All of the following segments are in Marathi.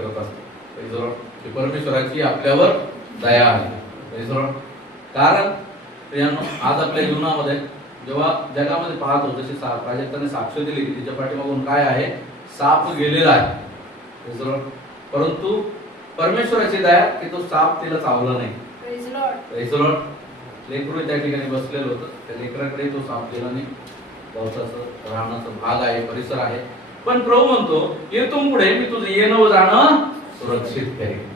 करत असतो. की परमेश्वराची आपल्यावर दया आहे. कारण आज आपल्या जीवनामध्ये जेव्हा जगामध्ये पाहतो, जशी प्राजक्ताने साक्ष दिली की तिच्या पाठीमागून काय आहे, साप गेलेला आहे. परंतु परमेश्वराची दया की तो साप तिला चावला नाही. लेकरू त्या ठिकाणी बसलेलं होतं, त्या लेकराकडे तो साप गेला नाही. पावसाचं राहण्याचा भाग आहे, परिसर आहे. पण प्रभू म्हणतो इथून पुढे मी तुझं येणं व जाणं सुरक्षित करेन.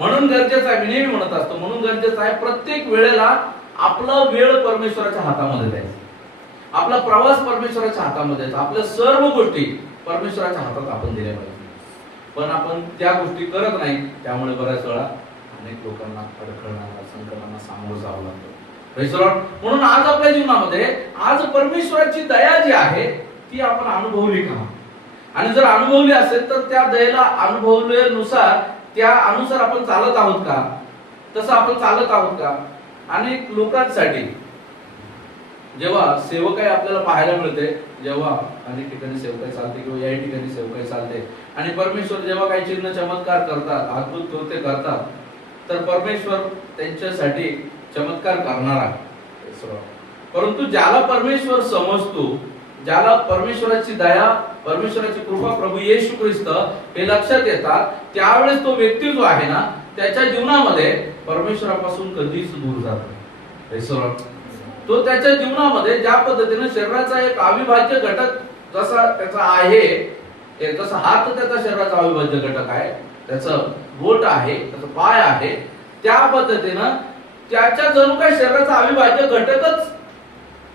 म्हणून गरजेचं आहे, मी नेहमी म्हणत असतो, म्हणून गरजेचं आहे प्रत्येक वेळेला आपला वेळ परमेश्वराच्या हातामध्ये द्यायचा, आपला प्रवास परमेश्वराच्या हातामध्ये द्यायचा, आपल्या सर्व गोष्टी परमेश्वराच्या हातात आपण दिल्या पाहिजे. पण आपण त्या गोष्टी करत नाही, त्यामुळे बऱ्याच वेळा अनेक लोकांना अडखळणारा संकटांना सामोरं जावं लागतं. म्हणून आज आपल्या जीवनामध्ये आज परमेश्वराची दया जी आहे ती आपण अनुभवली का, आणि जर अनुभवली असेल तर त्या दयेला अनुभवल्यानुसार त्या अनुसार आपण चालत आहोत का, तसं आपण चालत आहोत का. अनेक लोकांसाठी जेव्हा सेवकाई आपल्याला पाहायला मिळते, जेव्हा अनेक ठिकाणी सेवकाई चालते किंवा या ठिकाणी सेवकाई चालते, आणि परमेश्वर जेव्हा काही चिन्ह चमत्कार करतात, अद्भुत कृत्य करतात, तर परमेश्वर त्यांच्यासाठी चमत्कार करणार आहे. परंतु ज्याला परमेश्वर समजतो, ज्याला परमेश्वराची दया, परमेश्वराची कृपा, प्रभू येशू ख्रिस्त हे लक्षात येतात, त्यावेळेस तो व्यक्ती जो आहे ना, त्याच्या जीवनामध्ये परमेश्वरापासून कधीच दूर जात नाही. तो त्याच्या जीवनामध्ये ज्या पद्धतीने शरीराचा एक अविभाज्य घटक जसा त्याचा आहे, जसा हात त्याचा शरीराचा अविभाज्य घटक आहे, त्याचं बोट आहे, त्याचा पाय आहे, त्या पद्धतीनं त्याच्या जणू काही शरीराचा अविभाज्य घटकच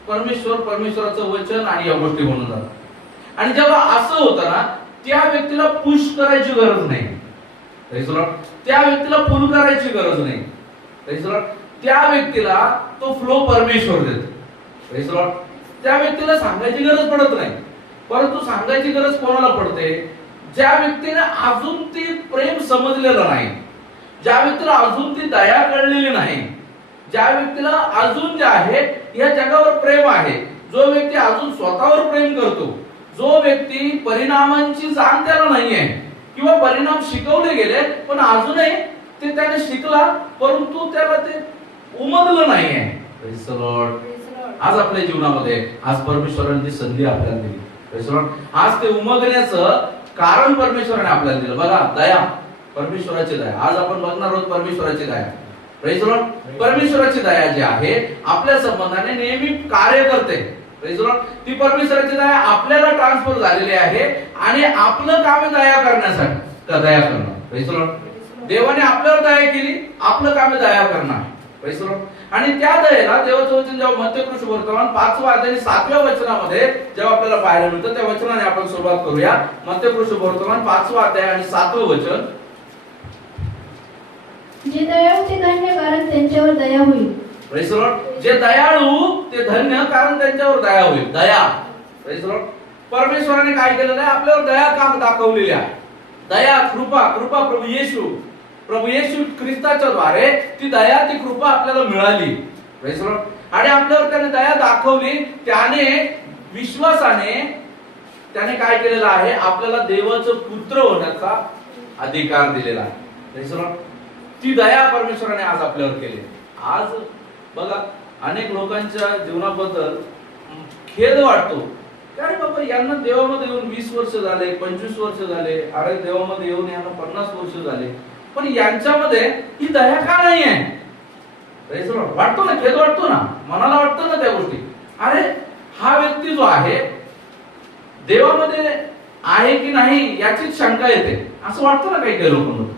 परमेश्वराचं वचन आणि या गोष्टी म्हणून जातात. आणि जेव्हा असं होतं ना, त्या व्यक्तीला पुश करायची गरज नाही, त्या व्यक्तीला पुल करायची गरज नाही, त्या व्यक्तीला तो फ्लो परमेश्वर देतो. त्या व्यक्तीला सांगायची गरज पडत नाही. परंतु सांगायची गरज कोणाला पडते, ज्या व्यक्तीने अजून ती प्रेम समजलेलं नाही, ज्या व्यक्तीला अजून ती दया कळलेली नाही, ज्या व्यक्तीला अजून जे आहे या जगावर प्रेम आहे, जो व्यक्ती अजून स्वतःवर प्रेम करतो, जो व्यक्ती परिणामांची जाण त्याला नाहीये किंवा परिणाम शिकवले गेले पण अजूनही ते त्याने शिकला परंतु त्याला ते उमगलं नाहीये. आज आपल्या जीवनामध्ये आज परमेश्वराने ती संधी आपल्याला दिली. आज ते उमगण्याचं कारण परमेश्वराने आपल्याला दिलं. बघा, दया, परमेश्वराची दया. आज आपण बघणार आहोत परमेश्वराची दया. परमेश्वराची दया जी आहे आपल्या संबंधाने नेहमी कार्य करते. ती परमेश्वराची दया आपल्याला ट्रान्सफर झालेली आहे आणि आपलं काम दया करण्यासाठी दया करणं. देवाने आपल्यावर दया केली, आपलं काम दया करणं. आणि त्या दयेला देवाचं वचन जेव्हा मत्थेकृष्ण वर्तमान 5व्या अध्याय 7व्या वचनामध्ये जेव्हा आपल्याला पाहायला मिळतं, त्या वचनाने आपण सुरुवात करूया. मत्थेकृष्ण वर्तमान 5वा अध्याय आणि 7वं वचन. जे दयाळू ते धन्य, कारण त्यांच्यावर दया होईल. जे दयाळू ते धन्य, कारण त्यांच्यावर दया होईल. दया. परमेश्वराने काय केलेलं आहे, आपल्यावर दया काम दाखवलेली आहे. दया, कृपा प्रभू येशू ख्रिस्ताच्या द्वारे ती दया, ती कृपा आपल्याला मिळाली. आणि आपल्यावर त्याने दया दाखवली. त्याने विश्वासाने त्याने काय केलेलं आहे, आपल्याला देवाचं पुत्र होण्याचा अधिकार दिलेला आहे. ती दया परमेश्वराने आज आपल्यावर केली. आज बघा, अनेक लोकांच्या जीवनाबद्दल खेद वाटतो. अरे बाबा, यांना देवामध्ये येऊन 20 वर्ष झाले, 25 वर्ष झाले, अरे देवामध्ये येऊन यांना 50 वर्ष झाले, पण यांच्यामध्ये ही दया का नाही आहे. वाटतो ना, खेद वाटतो ना, मनाला वाटतं ना त्या गोष्टी. अरे हा व्यक्ती जो आहे देवामध्ये आहे की नाही याचीच शंका येते, असं वाटतं ना काही काही लोकांना.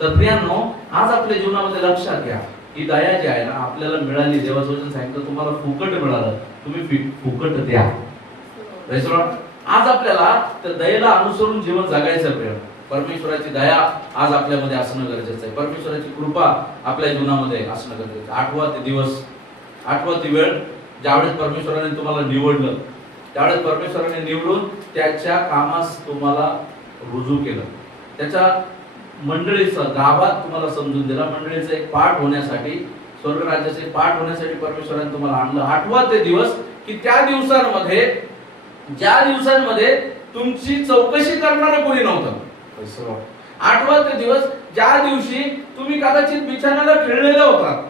तर प्रियांनो, आज आपल्या जीवनामध्ये लक्षात घ्या, ही दया जी आहे ना आपल्याला मिळाली. देवाचं वचन सांगितलं तुम्हाला फुकट मिळालं, तुम्ही फुकट द्या. आज आपल्याला त्या दयेला अनुसरून जीवन जगायचं प्रेम. परमेश्वराची दया आज आपल्यामध्ये असणं गरजेचं आहे. परमेश्वराची कृपा आपल्या जीवनामध्ये असणं गरजेचं आहे. 8वा ते दिवस, 8वा ती वेळ, ज्यावेळेस परमेश्वराने तुम्हाला निवडलं, त्यावेळेस परमेश्वराने निवडून त्याच्या कामास तुम्हाला रुजू केलं, त्याच्या मंडळीचं गावात तुम्हाला समजून दिला, मंडळीचं एक पाठ होण्यासाठी, स्वर्ग राज्याचे पाठ होण्यासाठी परमेश्वराने तुम्हाला आणलं. 8वा ते दिवस, की त्या दिवसांमध्ये, ज्या दिवसांमध्ये तुमची चौकशी करणारं कोणी नव्हतं, आठवा ते दिवस ज्या दिवशी तुम्ही कदाचित बिछाण्याला खिळलेले होतात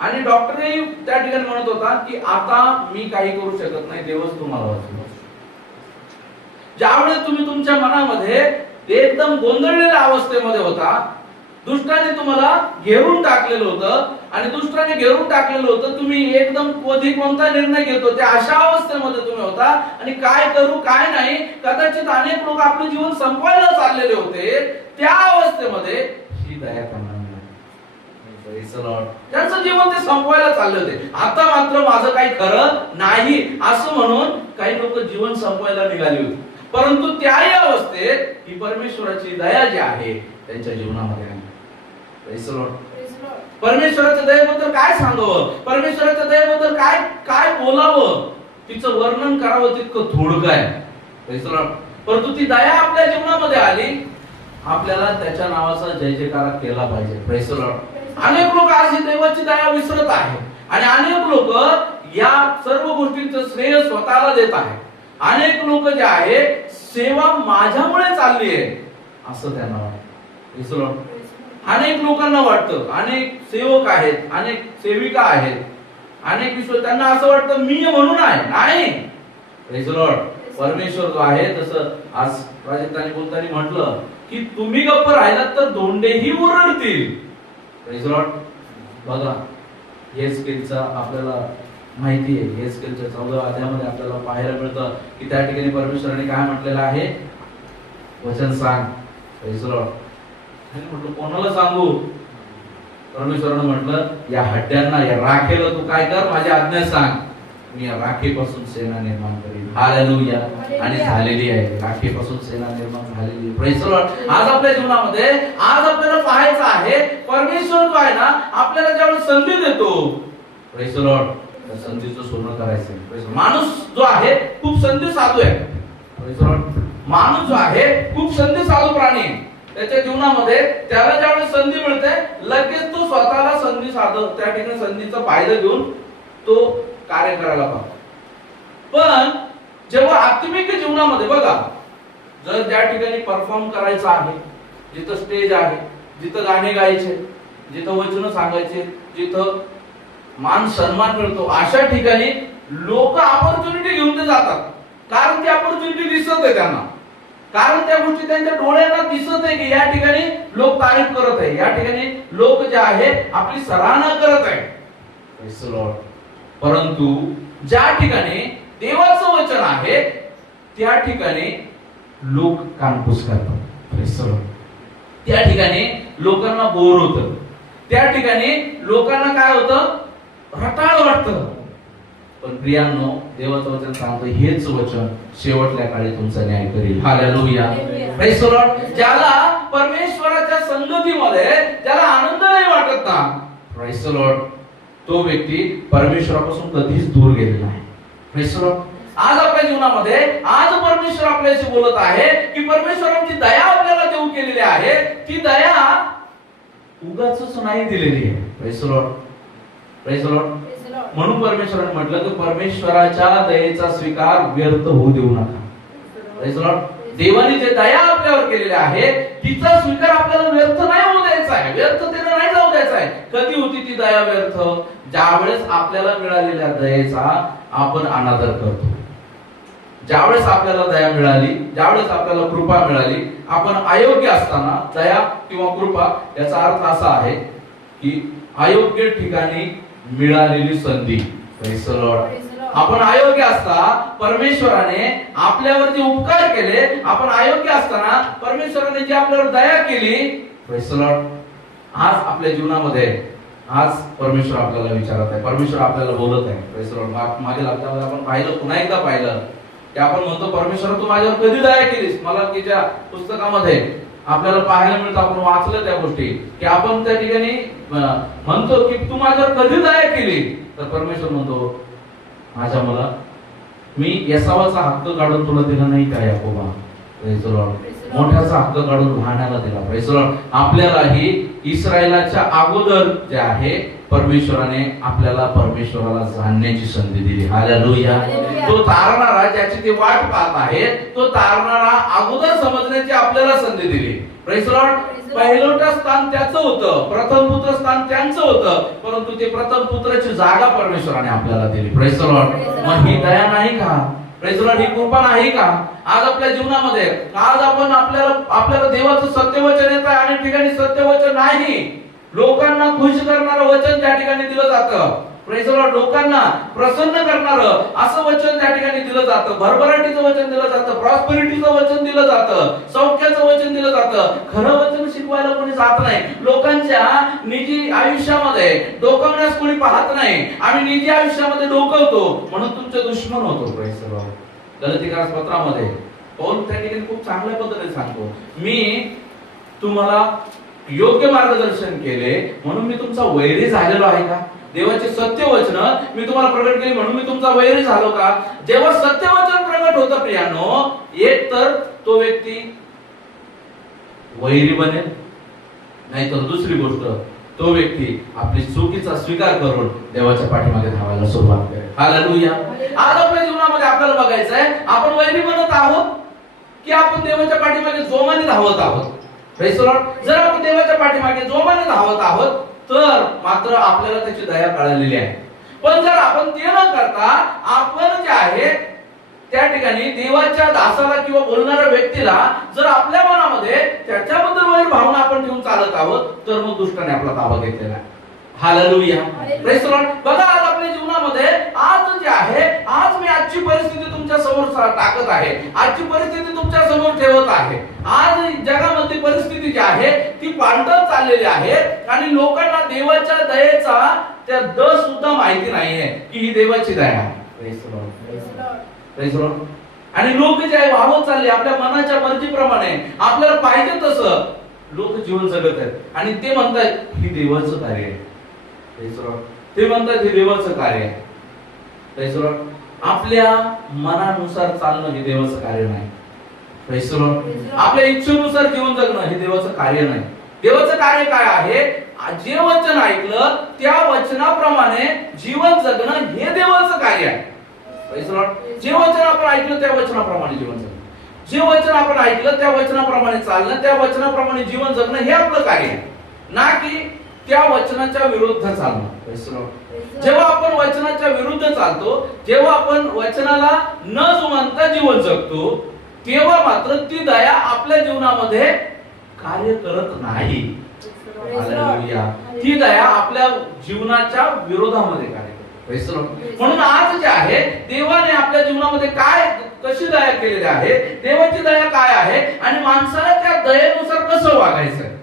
आणि डॉक्टरही त्या ठिकाणी म्हणत होता की आता मी काही करू शकत नाही, देवच तुम्हाला वाचवेल. ज्यावेळेस तुम्ही तुमच्या मनामध्ये एकदम गोंधळलेल्या अवस्थेमध्ये होता, दुष्टाने तुम्हाला घेरून टाकलेलं होतं आणि दुष्टाने घेरून टाकलेलं होतं, तुम्ही एकदम कधी कोणता निर्णय घेतो त्या अशा अवस्थेमध्ये तुम्ही होता आणि काय करू काय नाही, कदाचित अनेक लोक आपलं जीवन संपवायला चाललेले होते. त्या अवस्थेमध्ये ही दया करणार त्यांचं जीवन ते संपवायला चालले होते. आता मात्र माझं काही खरं नाही असं म्हणून काही लोक जीवन संपवायला निघाली होती. परंतु त्याही अवस्थेत ही परमेश्वराची दया जी आहे त्यांच्या जीवनामध्ये आहे. परमेश्वराच्या दयेबद्दल काय सांगावं, परमेश्वराच्या दयेबद्दल काय काय बोलावं, तिचं वर्णन करावं तितकं थोडं आहे. परंतु ती दया आपल्या जीवनामध्ये आली, आपल्याला त्याच्या नावाचा जय जयकार केला पाहिजे. Praise the Lord. अनेक लोक आज ही देवाची दया विसरत आहे आणि अनेक लोक या सर्व गोष्टींचं श्रेय स्वतःला देत आहे. अनेक लोक जे आहे सेवा माझ्यामुळे चालली आहे असं त्यांना वाटतं. अनेक लोकांना वाटतं, अनेक सेवक आहेत, अनेक सेविका आहेत, अनेक विश्व त्यांना असं वाटतं मी म्हणून आहे. नाही, प्रेज द लॉर्ड. परमेश्वर जो आहे, तसं आज प्राजक्ताने बोलताना म्हटलं की तुम्ही गप्प राहिलात तर दोंडेही ओरडतील. Praise the Lord. बघा हेस्केलचा आपल्याला माहिती आहे, हेस्केलच्या 14व्या अध्यायामध्ये आपल्याला पाहायला मिळतं की त्या ठिकाणी परमेश्वराने काय म्हटलेलं आहे, वचन सांग. Praise the Lord. म्हटलं कोणाला सांगू, परमेश्वरानं म्हटलं या हड्ड्यांना, या राखेला तू काय कर, माझी आज्ञा सांग, मी या राखेपासून सेना निर्माण करीन. हालेलुया. आणि झालेली आहे, राखेपासून सेना निर्माण झालेली. Praise the lord. आज आपल्या जीवनामध्ये आज आपल्याला पाहायचं आहे परमेश्वर जो आहे ना आपल्याला ज्यावेळेस संधी देतो, प्रेज द लॉर्ड, त्या संधीचं सोनं करायचं. माणूस जो आहे खूप संधी साधू आहे. Praise the Lord. माणूस जो आहे खूप संधी साधू प्राणी आहे. त्याच्या जीवनामध्ये त्याला ज्यावेळेस संधी मिळते लगेच तो स्वतःला संधी साधत त्या ठिकाणी संधीचा फायदा घेऊन तो कार्य करायला पाहतो. पण जेव्हा आत्मिक जीवनामध्ये बघा, जर त्या ठिकाणी परफॉर्म करायचं आहे, जिथं स्टेज आहे, जिथं गाणे गायचे, जिथं वचन सांगायचे, जिथं मान सन्मान मिळतो, अशा ठिकाणी लोक ऑपॉर्च्युनिटी घेऊन ते जातात. कारण ती ऑपॉर्च्युनिटी दिसत आहे त्यांना, कारण त्या गोष्टी त्यांच्या डोळ्यांना दिसत आहे की या ठिकाणी लोक तारीफ करत आहे, या ठिकाणी लोक जे आहे आपली सराहना करत आहे. Praise the Lord. परंतु ज्या ठिकाणी देवाचं वचन आहे त्या ठिकाणी लोक कानपूस करतात. Praise the Lord. त्या ठिकाणी लोकांना बोर होतं, त्या ठिकाणी लोकांना काय होतं, रटाळ वाटतं. पण प्रियांनो, देवाचं वचन सांगतं हेच वचन शेवटल्या काळी तुमचा न्याय करेल. हालेलुया. Praise the Lord. ज्याला परमेश्वराच्या संगतीमध्ये ज्याला आनंद नाही वाटत ना, प्रेज द लॉर्ड, तो व्यक्ती परमेश्वरापासून कधीच दूर गेलेला आहे. Praise the lord. आज आपल्या जीवनामध्ये आज परमेश्वर आपल्याशी बोलत आहे की परमेश्वराची दया आपल्याला देऊ केलेली आहे. ती दया उगाचच नाही दिलेली आहे. Praise the lord. Praise the Lord. म्हणून परमेश्वराने म्हटलं की परमेश्वराच्या दयेचा स्वीकार व्यर्थ होऊ देऊ नका. Praise the Lord. देवाने जे दया आपल्यावर केलेली आहे तिचा स्वीकार आपल्याला व्यर्थ नाही होऊ द्यायचा आहे, व्यर्थतेने नाही जाऊ द्यायचा आहे. कधी होती ती दया व्यर्थ? ज्यावेळेस आपल्याला मिळालेल्या दयेचा आपण अनादर करतो. ज्यावेळेस आपल्याला दया मिळाली, ज्यावेळेस आपल्याला कृपा मिळाली, आपण अयोग्य असताना दया किंवा कृपा याचा अर्थ असा आहे की अयोग्य ठिकाणी मिळालेली संधी. Praise the Lord. आपण अयोग्य असता परमेश्वराने आपल्यावर जे उपकार केले, आपण अयोग्य असताना परमेश्वराने जी आपल्यावर दया केली, प्रेज द लॉर्ड, आज आपल्या जीवनामध्ये आज परमेश्वर आपल्याला विचारत आहे, परमेश्वर आपल्याला बोलत आहे. Praise the Lord. मागील हप्त्यामध्ये आपण पाहिलं, पुन्हा एकदा पाहिलं की आपण म्हणतो परमेश्वर तू माझ्यावर कधी दया केलीस. मलाकीच्या पुस्तकामध्ये आपल्याला पाहायला मिळतं, आपण वाचलं त्या गोष्टी की आपण त्या ठिकाणी म्हणतो की तू माझ्यावर कधी दया केली. तर परमेश्वर म्हणतो माझ्या मला मी येसावाचा हक्क काढून तुला दिला नाही का याकोबा. Praise the lord. मोठ्याचा हक्क काढून लहानाला दिला. Praise the lord. आपल्यालाही इस्रायलाच्या अगोदर जे आहे परमेश्वराने आपल्याला परमेश्वराला जाणण्याची संधी दिली. हालेलुया. हालेलुया. तो तारणारा ज्याची ते वाट पाहत आहे, तो तारणारा अगोदर समजण्याची आपल्याला संधी दिली. Praise Lord. पहिलोटा स्थान त्याचं होतं, प्रथम पुत्र स्थान त्यांचं होतं, परंतु ते प्रथम पुत्राची जागा परमेश्वराने आपल्याला दिली. Praise Lord. मग ही दया नाही का? Praise Lord. ही कृपा नाही का? आज आपल्या जीवनामध्ये आज आपण आपल्याला देवाचं सत्यवचन येतं, अनेक ठिकाणी सत्यवचन नाही, लोकांना खुश करणारं वचन त्या ठिकाणी दिलं जातं. Praise Lord. लोकांना प्रसन्न करणारं असं वचन त्या ठिकाणी दिलं जातं, भरभराटीचं वचन दिलं जातं, प्रॉस्पेरिटीचं वचन दिलं जातं, सौख्याचं वचन दिलं जातं. खरं वचन शिकवायला कोणी जात नाही. लोकांच्या निजी आयुष्यामध्ये डोकवण्यास कोणी पाहत नाही. आम्ही निजी आयुष्यामध्ये डोकवतो म्हणून तुमचे दुश्मन होतो. Praise Lord. गलातिकास पत्रामध्ये पौल त्या ठिकाणी खूप चांगल्या पद्धतीने सांगतो, मी तुम्हाला योग्य मार्गदर्शन केले म्हणून मी तुमचा वैरी झालेलो आहे का? देवाचे सत्यवचन मी तुम्हाला प्रकट केले म्हणून मी तुमचा वैरी झालो का? जेव्हा सत्यवचन प्रकट होतं प्रियानो, एक तर तो व्यक्ती वैरी बनेल, नाहीतर दुसरी गोष्ट तो व्यक्ती आपली चुकीचा स्वीकार करून देवाच्या पाठीमागे धावायला सुरुवात करेल. हालेलुया. आज आपल्या जीवनामध्ये आपल्याला बघायचं आहे, आपण वैरी बनत आहोत की आपण देवाच्या पाठीमागे जोमाने धावत आहोत. Praise Lord. जर आपण देवाच्या पाठीमागे जोमाने धावत आहोत तर मात्र आपल्याला त्याची दया कळलेली आहे. पण जर आपण ते न करता आपण जे आहे त्या ठिकाणी देवाच्या दासाला किंवा बोलणाऱ्या व्यक्तीला जर आपल्या मनामध्ये त्याच्याबद्दल वैर भावना आपण ठेवून चालत आहोत तर मग दुष्टाने आपला ताबा घेतलेला आहे. हालेलुया. Praise Lord. बघा आज आपल्या जीवनामध्ये आज जे आहे, आज मी आजची परिस्थिती तुमच्या समोर टाकत आहे, आजची परिस्थिती तुमच्या समोर ठेवत आहे. आज जगामध्ये परिस्थिती जी आहे ती पांढरत चाललेली आहे आणि लोकांना देवाच्या दयेचा त्या द सुद्धा माहिती नाहीये की ही देवाची दया आहे. Praise Lord. Praise Lord. आणि लोक जे आहे वाहत चालले आपल्या मनाच्या मर्जीप्रमाणे, आपल्याला पाहिजे तसं लोक जीवन जगत आहेत आणि ते म्हणतात ही देवाचं कार्य आहे. Praise Lord. ते म्हणतात हे देवाचं कार्य आहे. Praise Lord. आपल्या मनानुसार चालणं हे देवाचं कार्य नाही. Praise Lord. आपल्या इच्छेनुसार जीवन जगणं हे देवाचं कार्य नाही. देवाचं कार्य काय आहे? जे वचन ऐकलं त्या वचनाप्रमाणे जीवन जगणं हे देवाचं कार्य आहे. Praise Lord. जे वचन आपण ऐकलं त्या वचनाप्रमाणे जीवन जगणं, जे वचन आपण ऐकलं त्या वचनाप्रमाणे चालणं, त्या वचनाप्रमाणे जीवन जगणं हे आपलं कार्य आहे, ना की त्या वचनाच्या विरुद्ध चालणं. Praise Lord. जेव्हा आपण वचनाच्या विरुद्ध चालतो, जेव्हा आपण वचनाला न जुमानता जीवन जगतो, तेव्हा मात्र ती दया आपल्या जीवनामध्ये कार्य करत नाही. हालेलुया. ती दया आपल्या जीवनाच्या विरोधामध्ये कार्य करते. Praise Lord. म्हणून आज जे आहे देवाने आपल्या जीवनामध्ये काय कशी दया केलेली आहे, देवाची दया काय आहे आणि माणसाला त्या दयेनुसार कसं वागायचं आहे.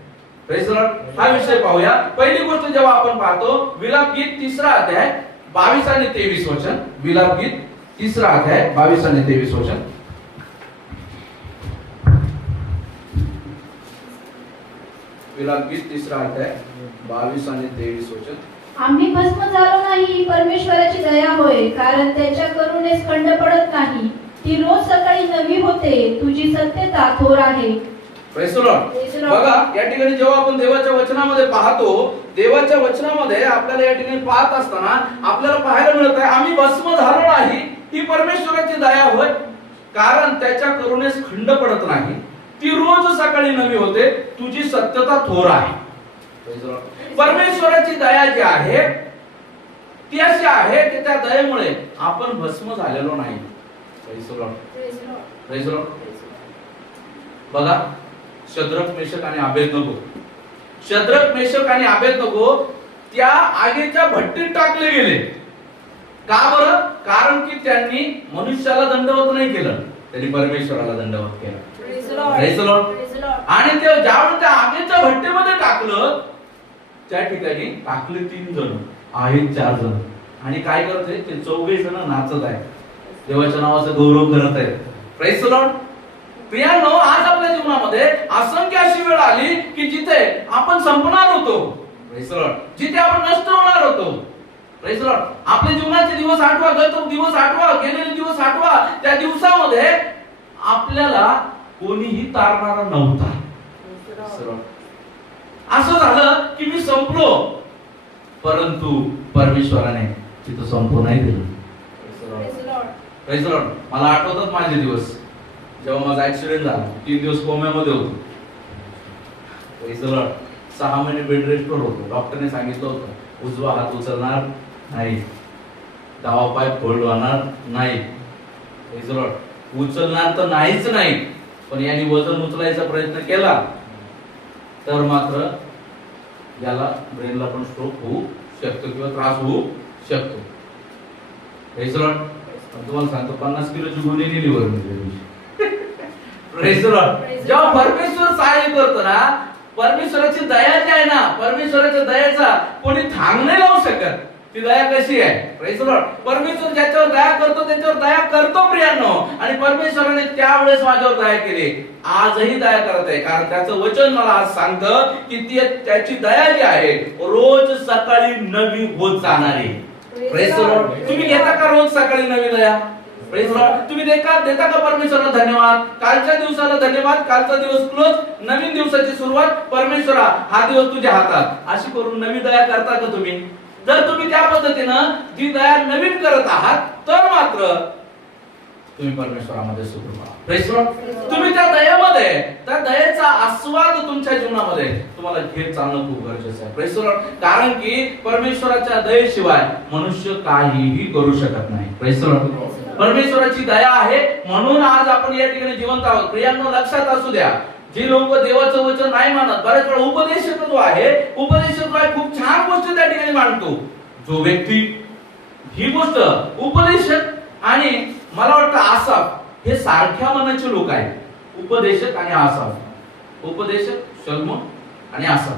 Praise Lord. हा विषय पाहूया. पहिली गोष्ट जेव्हा आपण पाहतो विलापगीत 3 अध्याय 22 आणि 23 वचन. विलापगीत 3 अध्याय 22 आणि 23 वचन. विलापगीत 3 अध्याय 22 आणि 23 वचन. आम्ही भस्म झालो नाही ही परमेश्वराची दया होय, कारण त्याच्या करुणेस खंड पडत नाही. ती रोज सकाळी नवी होते, तुझी सत्यता थोर आहे. Praise Lord. बघा या ठिकाणी जेव्हा आपण देवाच्या वचनामध्ये पाहतो, देवाच्या वचनामध्ये आपल्याला या ठिकाणी पाहत असताना आपल्याला पाहायला मिळत आहे आम्ही भस्म झालो नाही ही परमेश्वराची दया होय, कारण त्याच्या करुणेस खंड पडत नाही. ती रोज सकाळी नवी होते, तुझी सत्यता थोर आहे. Praise lord. परमेश्वराची दया जी आहे ती अशी आहे की त्या दयेमुळे आपण भस्म झालेलो नाही. Praise Lord. Praise Lord. बघा शद्रक मेषक आणि अबेदनगो, शद्रक मेषक आणि अबेदनगो त्या आगीच्या भट्टीत टाकले गेले. का बरं? कारण की त्यांनी मनुष्याला दंडवत नाही केलं, त्यांनी परमेश्वराला दंडवत केलं. Praise Lord. आणि ते ज्यावेळी त्या आगीच्या भट्टीमध्ये टाकलं त्या ठिकाणी टाकले 3 जण आहेत, 4 जण आणि काय करत आहेत ते 4 जण नाचत आहेत, देवाच्या नावाचा गौरव करत आहेत. Praise Lord. प्रियांनो आज आपल्या जीवनामध्ये असंख्य अशी वेळ आली की जिथे आपण संपणार होतो. Praise Lord. जिथे आपण नष्ट होणार होतो. Praise Lord. आपल्या जीवनाचे दिवस आठवा, गत दिवस आठवा, गेलेले दिवस आठवा. त्या दिवसामध्ये आपल्याला कोणीही तारणारा नव्हता. असं झालं की मी संपलो. परंतु परमेश्वराने तिथं संपू नाही दिलं. Praise the Lord. मला आठवतात माझे दिवस जेव्हा माझा ऍक्सिडेंट झाला. 3 दिवस कोम्यामध्ये होतो. Praise the Lord. 6 महिने बेड रेस्टवर होतो. डॉक्टरने सांगितलं होतं उजवा हात उचलणार नाही, डावा पाय फोल्ड होणार नाही. Praise the Lord. उचलणार तर नाहीच नाही, पण यांनी वजन उचलायचा प्रयत्न केला तर मात्र याला ब्रेनला पण स्ट्रोक होऊ शकतो किंवा त्रास होऊ शकतो. Praise the Lord. तुम्हाला सांगतो 50 किलोची गुन्हे नेली वर Praise the Lord. जेव्हा परमेश्वर सहाय्य करतो ना, परमेश्वराची दया जी आहे ना, परमेश्वराच्या दयेचा कोणी थांब नाही लावू शकत. ती दया कशी आहे? Praise the Lord. परमेश्वर ज्याच्यावर दया करतो त्याच्यावर दया करतो प्रियांनो. आणि परमेश्वराने त्यावेळेस माझ्यावर दया केली, आजही दया करत आहे. कारण त्याचं वचन मला आज सांगतं की त्याची दया जी आहे रोज सकाळी नवी होत जाणारी. Praise the Lord. तुम्ही घेता का रोज सकाळी नवी दया? Praise the Lord. तुम्ही देता का परमेश्वराला धन्यवाद? कालच्या दिवसाला धन्यवाद, कालचा दिवस क्लोज, नवीन दिवसाची सुरुवात. परमेश्वरा हा दिवस तुझ्या हातात, अशी करून नवी दया करता का तुम्ही? जर तुम्ही त्या पद्धतीनं जी दया नवीन करत आहात तर मात्र तुम्ही परमेश्वरामध्ये सुखरूप आहात. Praise the Lord. तुम्ही त्या दयेमध्ये, त्या दयेचा आस्वाद तुमच्या जीवनामध्ये तुम्हाला घेत चालणं खूप गरजेचं आहे. Praise the Lord. कारण की परमेश्वराच्या दयेशिवाय मनुष्य काहीही करू शकत नाही. Praise the Lord. परमेश्वराची दया आहे म्हणून आज आपण या ठिकाणी जिवंत आहोत. प्रियांनो लक्षात असू द्या, जी लोक देवाचं वचन नाही मानत, बऱ्याच वेळा उपदेशक जो आहे खूप छान गोष्ट त्या ठिकाणी मांडतो. जो व्यक्ती ही गोष्ट उपदेशक आणि मला वाटतं आसाफ हे सारख्या मनाचे लोक आहेत. उपदेशक आणि आसाफ, उपदेशक शल्म आणि आसाफ.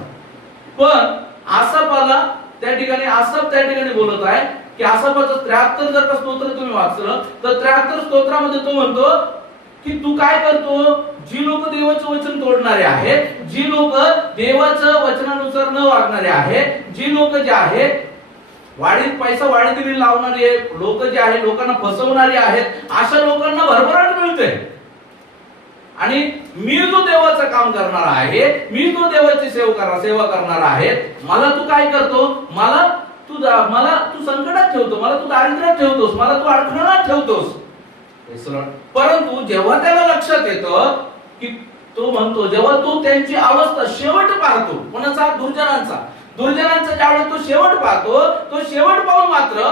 पण आसाफाला त्या ठिकाणी बोलत आहे की आसाफाचं 73 जर का स्तोत्र तुम्ही वाचलं तर 73 स्तोत्रामध्ये तो म्हणतो की तू काय करतो, जी लोक देवाचं वचन तोडणारे आहेत, जी लोक देवाचं वचनानुसार न वागणारे आहेत, जी लोक जे आहेत पैसा वाढीत लावणारे लोक जे आहेत, लोकांना फसवणारे आहेत, अशा लोकांना भरभराट मिळते. आणि मी जो देवाचं काम करणार आहे, मी जो देवाची सेवा करणार आहे, मला तू काय करतो, मला तू संकटात ठेवतो, मला तू दारिद्र्यात ठेवतोस, मला तू अडखळणात ठेवतोस. परंतु जेव्हा त्याला लक्षात येतं की तो म्हणतो, जेव्हा तो त्यांची अवस्था शेवट पाहतो, कोणाचा, दुर्जनांचा ज्यावेळेस तो शेवट पाहतो, तो शेवट पाहून मात्र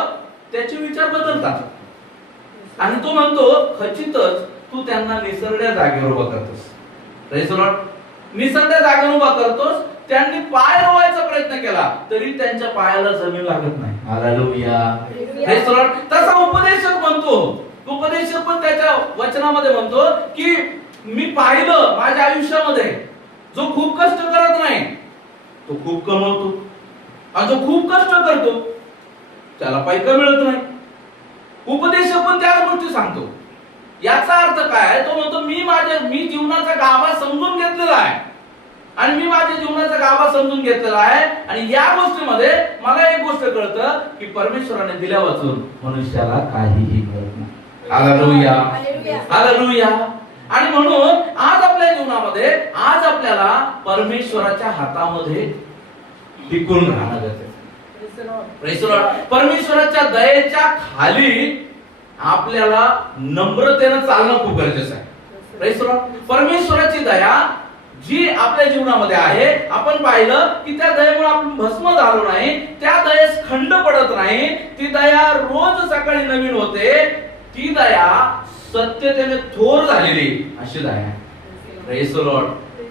त्याचे विचार बदलतात आणि तो म्हणतो खचितच तू त्यांना निसरड्या जागेवर उभा करतोस. Praise the Lord. निसरड्या जागेवर उभा करतोस. त्यांनी पाय रोवायचा प्रयत्न केला तरी त्यांच्या पायाला जमीन लागत नाही. हालेलुया. Praise the Lord. तसा उपदेशक म्हणतो, उपदेशक पण त्याच्या वचनामध्ये म्हणतो की मी पाहिलं माझ्या आयुष्यामध्ये जो खूप कष्ट करत नाही तो खूप कमवतो, आणि जो खूप कष्ट करतो त्याला पैसा मिळत नाही. उपदेशक पण त्याच गोष्टी सांगतो. याचा अर्थ काय? तो म्हणतो मी जीवनाचा गाभा समजून घेतलेला आहे आणि मी माझ्या जीवनाचा गाभा समजून घेतलेला आहे आणि या गोष्टीमध्ये मला एक गोष्ट कळतं की परमेश्वराने दिल्या वाचून मनुष्याला काहीही मिळत नाही. Hallelujah, hallelujah. आणि म्हणून आज आपल्या जीवनामध्ये आज आपल्याला परमेश्वराच्या हातामध्ये टिकून राहणं गरजेचं आहे. परमेश्वराच्या दयेच्या खाली आपल्याला नम्रतेने चालणं खूप गरजेचं आहे. परमेश्वराची दया जी आपल्या जीवनामध्ये आहे, आपण पाहिलं की त्या दयेमुळे आपण भस्म झालो नाही, त्या दयेस खंड पडत नाही. ती दया रोज सकाळी नवीन होते. ती दया सत्यतेने थोर झालेली अशी दया आहे. Praise the Lord.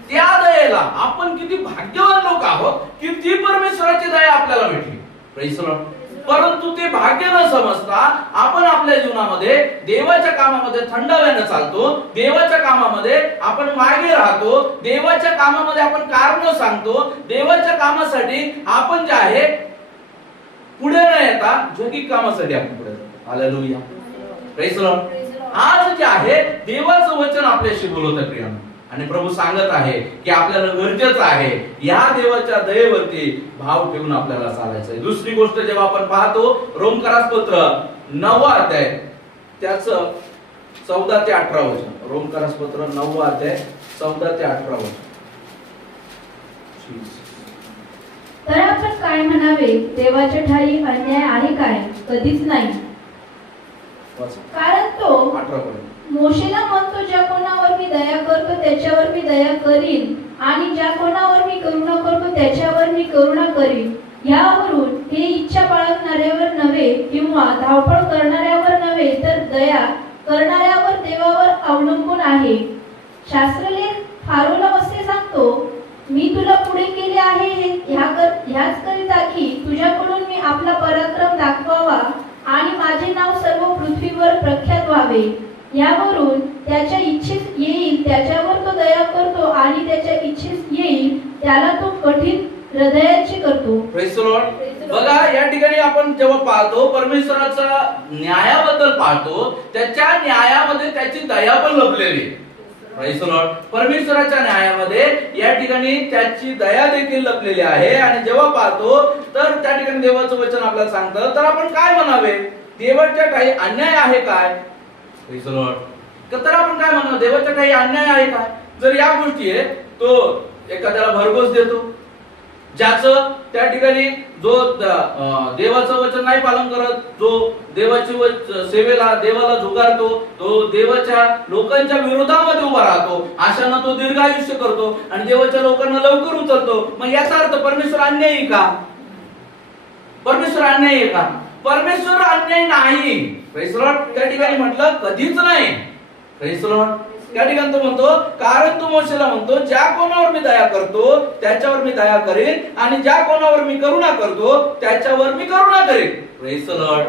त्या दयेला आपण किती भाग्यवान लोक आहोत की ती परमेश्वराची दया आपल्याला भेटली. Praise the Lord. परंतु ते भाग्य न समजता आपण आपल्या जीवनामध्ये देवाच्या कामामध्ये थंडाव्याने चालतो, देवाच्या कामामध्ये आपण मागे राहतो, देवाच्या कामामध्ये आपण कारण सांगतो, देवाच्या कामासाठी आपण जे आहे पुढे न येता जगी कामासाठी आपण पुढे जातो. हालेलुया. Praise the Lord. आज जे आहे देवाचं वचन आपल्याशी बोलत आहे प्रियांनो, आणि प्रभू सांगत आहे की आपल्याला गरजेचं आहे या देवाच्या दयेवरती भाव ठेवून आपल्याला चालायचं आहे. दुसरी गोष्ट जेव्हा आपण पाहतो रोमकरास पत्र 9 अध्याय त्याचं 14 ते 18 वचन. रोमकरास पत्र 9 अध्याय 14 ते 18 वचन. तर आपण काय म्हणावे, देवाच्या ठाई अन्याय आहे काय? कधीच नाही. कारण तो 18 पर्यंत. मोशेला म्हणतो, ज्या कोणावर मी दया करतो त्याच्यावर मी दया करीन, आणि ज्या कोणावर मी करुणा करतो त्याच्यावर मी करुणा करीन. यावरून हे इच्छा बाळगणाऱ्यावर नव्हे किंवा धावपळ करणाऱ्यावर नव्हे, तर दया करणाऱ्यावर देवावर अवलंबून आहे. शास्त्रलेख फारोला असे सांगतो, मी तुला पुढे केले आहे ह्याच करिता की तुझ्याकडून मी आपला पराक्रम दाखवावा आणि माझे नाव सर्व पृथ्वीवर प्रख्यात व्हावे. यावरून त्याच्या इच्छेस येईल त्याच्यावर तो दया करतो, आणि त्याच्या इच्छेस येईल त्याला तो कठीण हृदयाची करतो. Praise the Lord. बघा, या ठिकाणी आपण जेव्हा पाहतो परमेश्वराचा न्यायाबद्दल पाहतो, त्याच्या न्यायामध्ये त्याची दया पण लपलेली आहे. Praise the Lord. परमेश्वराच्या न्यायामध्ये या ठिकाणी त्याची दया देखील लपलेली आहे. आणि जेव्हा पाहतो तर त्या ठिकाणी देवाचं वचन आपल्याला सांगतं, तर आपण काय म्हणावे, देवाच्या काही अन्याय आहे काय? Praise the Lord. तर आपण काय म्हणावं, देवाच्या काही अन्याय आहे काय? जर या गोष्टी आहे, तो एखाद्याला भरघोस देतो, ज्याचं त्या ठिकाणी जो देवाचं वचन नाही पालन करत, जो देवाची सेवेला देवाला झुगारतो, तो देवाच्या लोकांच्या विरोधामध्ये उभा राहतो, अशानं तो दीर्घायुष्य करतो आणि देवाच्या लोकांना लवकर उचलतो. मग याचा अर्थ परमेश्वर अन्यायी का? परमेश्वर अन्यायी का? परमेश्वर अन्यायी नाही. Praise the Lord. त्या ठिकाणी म्हटलं कधीच नाही. Praise the Lord. त्या ठिकाणी तो म्हणतो, कारण तो मोशेला म्हणतो, ज्या कोणावर मी दया करतो त्याच्यावर मी दया करेन, आणि ज्या कोणावर मी करुणा करतो त्याच्यावर मी करुणा करेन. Praise the Lord.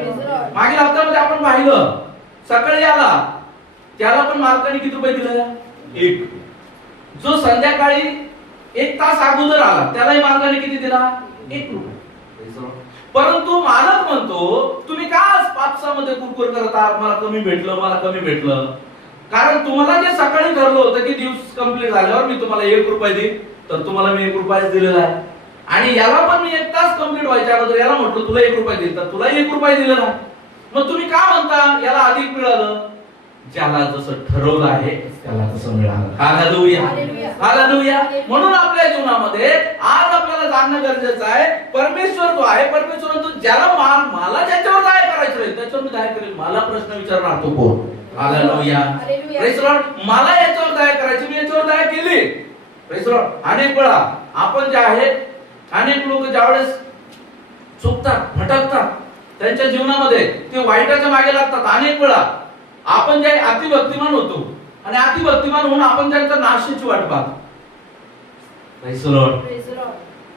मागील हप्त्यामध्ये आपण पाहिलं, सकाळी आला त्याला पण मालकाने किती रुपये दिले? 1. जो संध्याकाळी 1 तास अगोदर आला त्यालाही मालकाने किती दिला? 1 रुपये. Praise the Lord. परंतु मालक म्हणतो, तुम्ही का पापसामध्ये कुरकुर करत आहात, मला कमी भेटलं, मला कमी भेटलं. कारण तुम्हाला जे सकाळी ठरलं होतं की दिवस कंप्लीट झाल्यावर मी तुम्हाला 1 रुपया देईन, तर तुम्हाला मी 1 रुपयाच दिलेला आहे. आणि याला पण मी 1 तास कंप्लीट व्हायच्या अगोदर याला म्हटलं तुला 1 रुपया देईल, तर तुला 1 रुपया दिलेला आहे. मग तुम्ही का म्हणता याला अधिक मिळालं? ज्याला जसं ठरवलं आहे त्याला तसं मिळालं. हालेलुया. हालेलुया. म्हणून आपल्या जीवनामध्ये आज आपल्याला जाणणं गरजेचं आहे, परमेश्वर जो आहे, परमेश्वर तो ज्याला मला ज्याच्यावर दया करायचं आहे त्याच्यावर मी दया करेल. मला प्रश्न विचारणार तो कोण? हालेलुया. Praise the Lord. मला याच्यावर दया करायची, मी याच्यावर दया केली. Praise the Lord. अनेक वेळा आपण जे आहे, अनेक लोक ज्यावेळेस चुकतात, भटकतात, त्यांच्या जीवनामध्ये ते वाईटाच्या मागे लागतात. अनेक वेळा आपण जे अतिभक्तिमान होतो आणि अतिभक्तिमान होऊन आपण त्यांच्या नाशाची वाट पाहतो. Praise the Lord.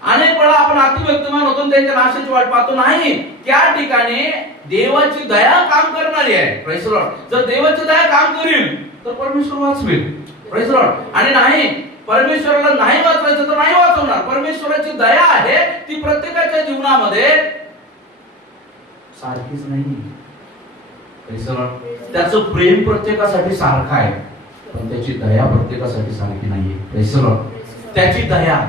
अनेक वेळा आपण अतिभक्तिमान होतो आणि त्यांच्या नाशाची वाट पाहतो. नाही, त्या ठिकाणी देवाची दया काम करणारी आहे. Praise the Lord. जर देवाची दया काम करील तर परमेश्वर वाचवेल. Praise the Lord. आणि नाही, परमेश्वराला नाही वाचवायचं तर नाही वाचवणार. परमेश्वराची दया आहे ती प्रत्येकाच्या जीवनामध्ये सारखीच नाही. Praise the Lord. त्याचं प्रेम प्रत्येकासाठी सारखं आहे, पण त्याची दया प्रत्येकासाठी सारखी नाहीये. Praise the Lord. त्याची दया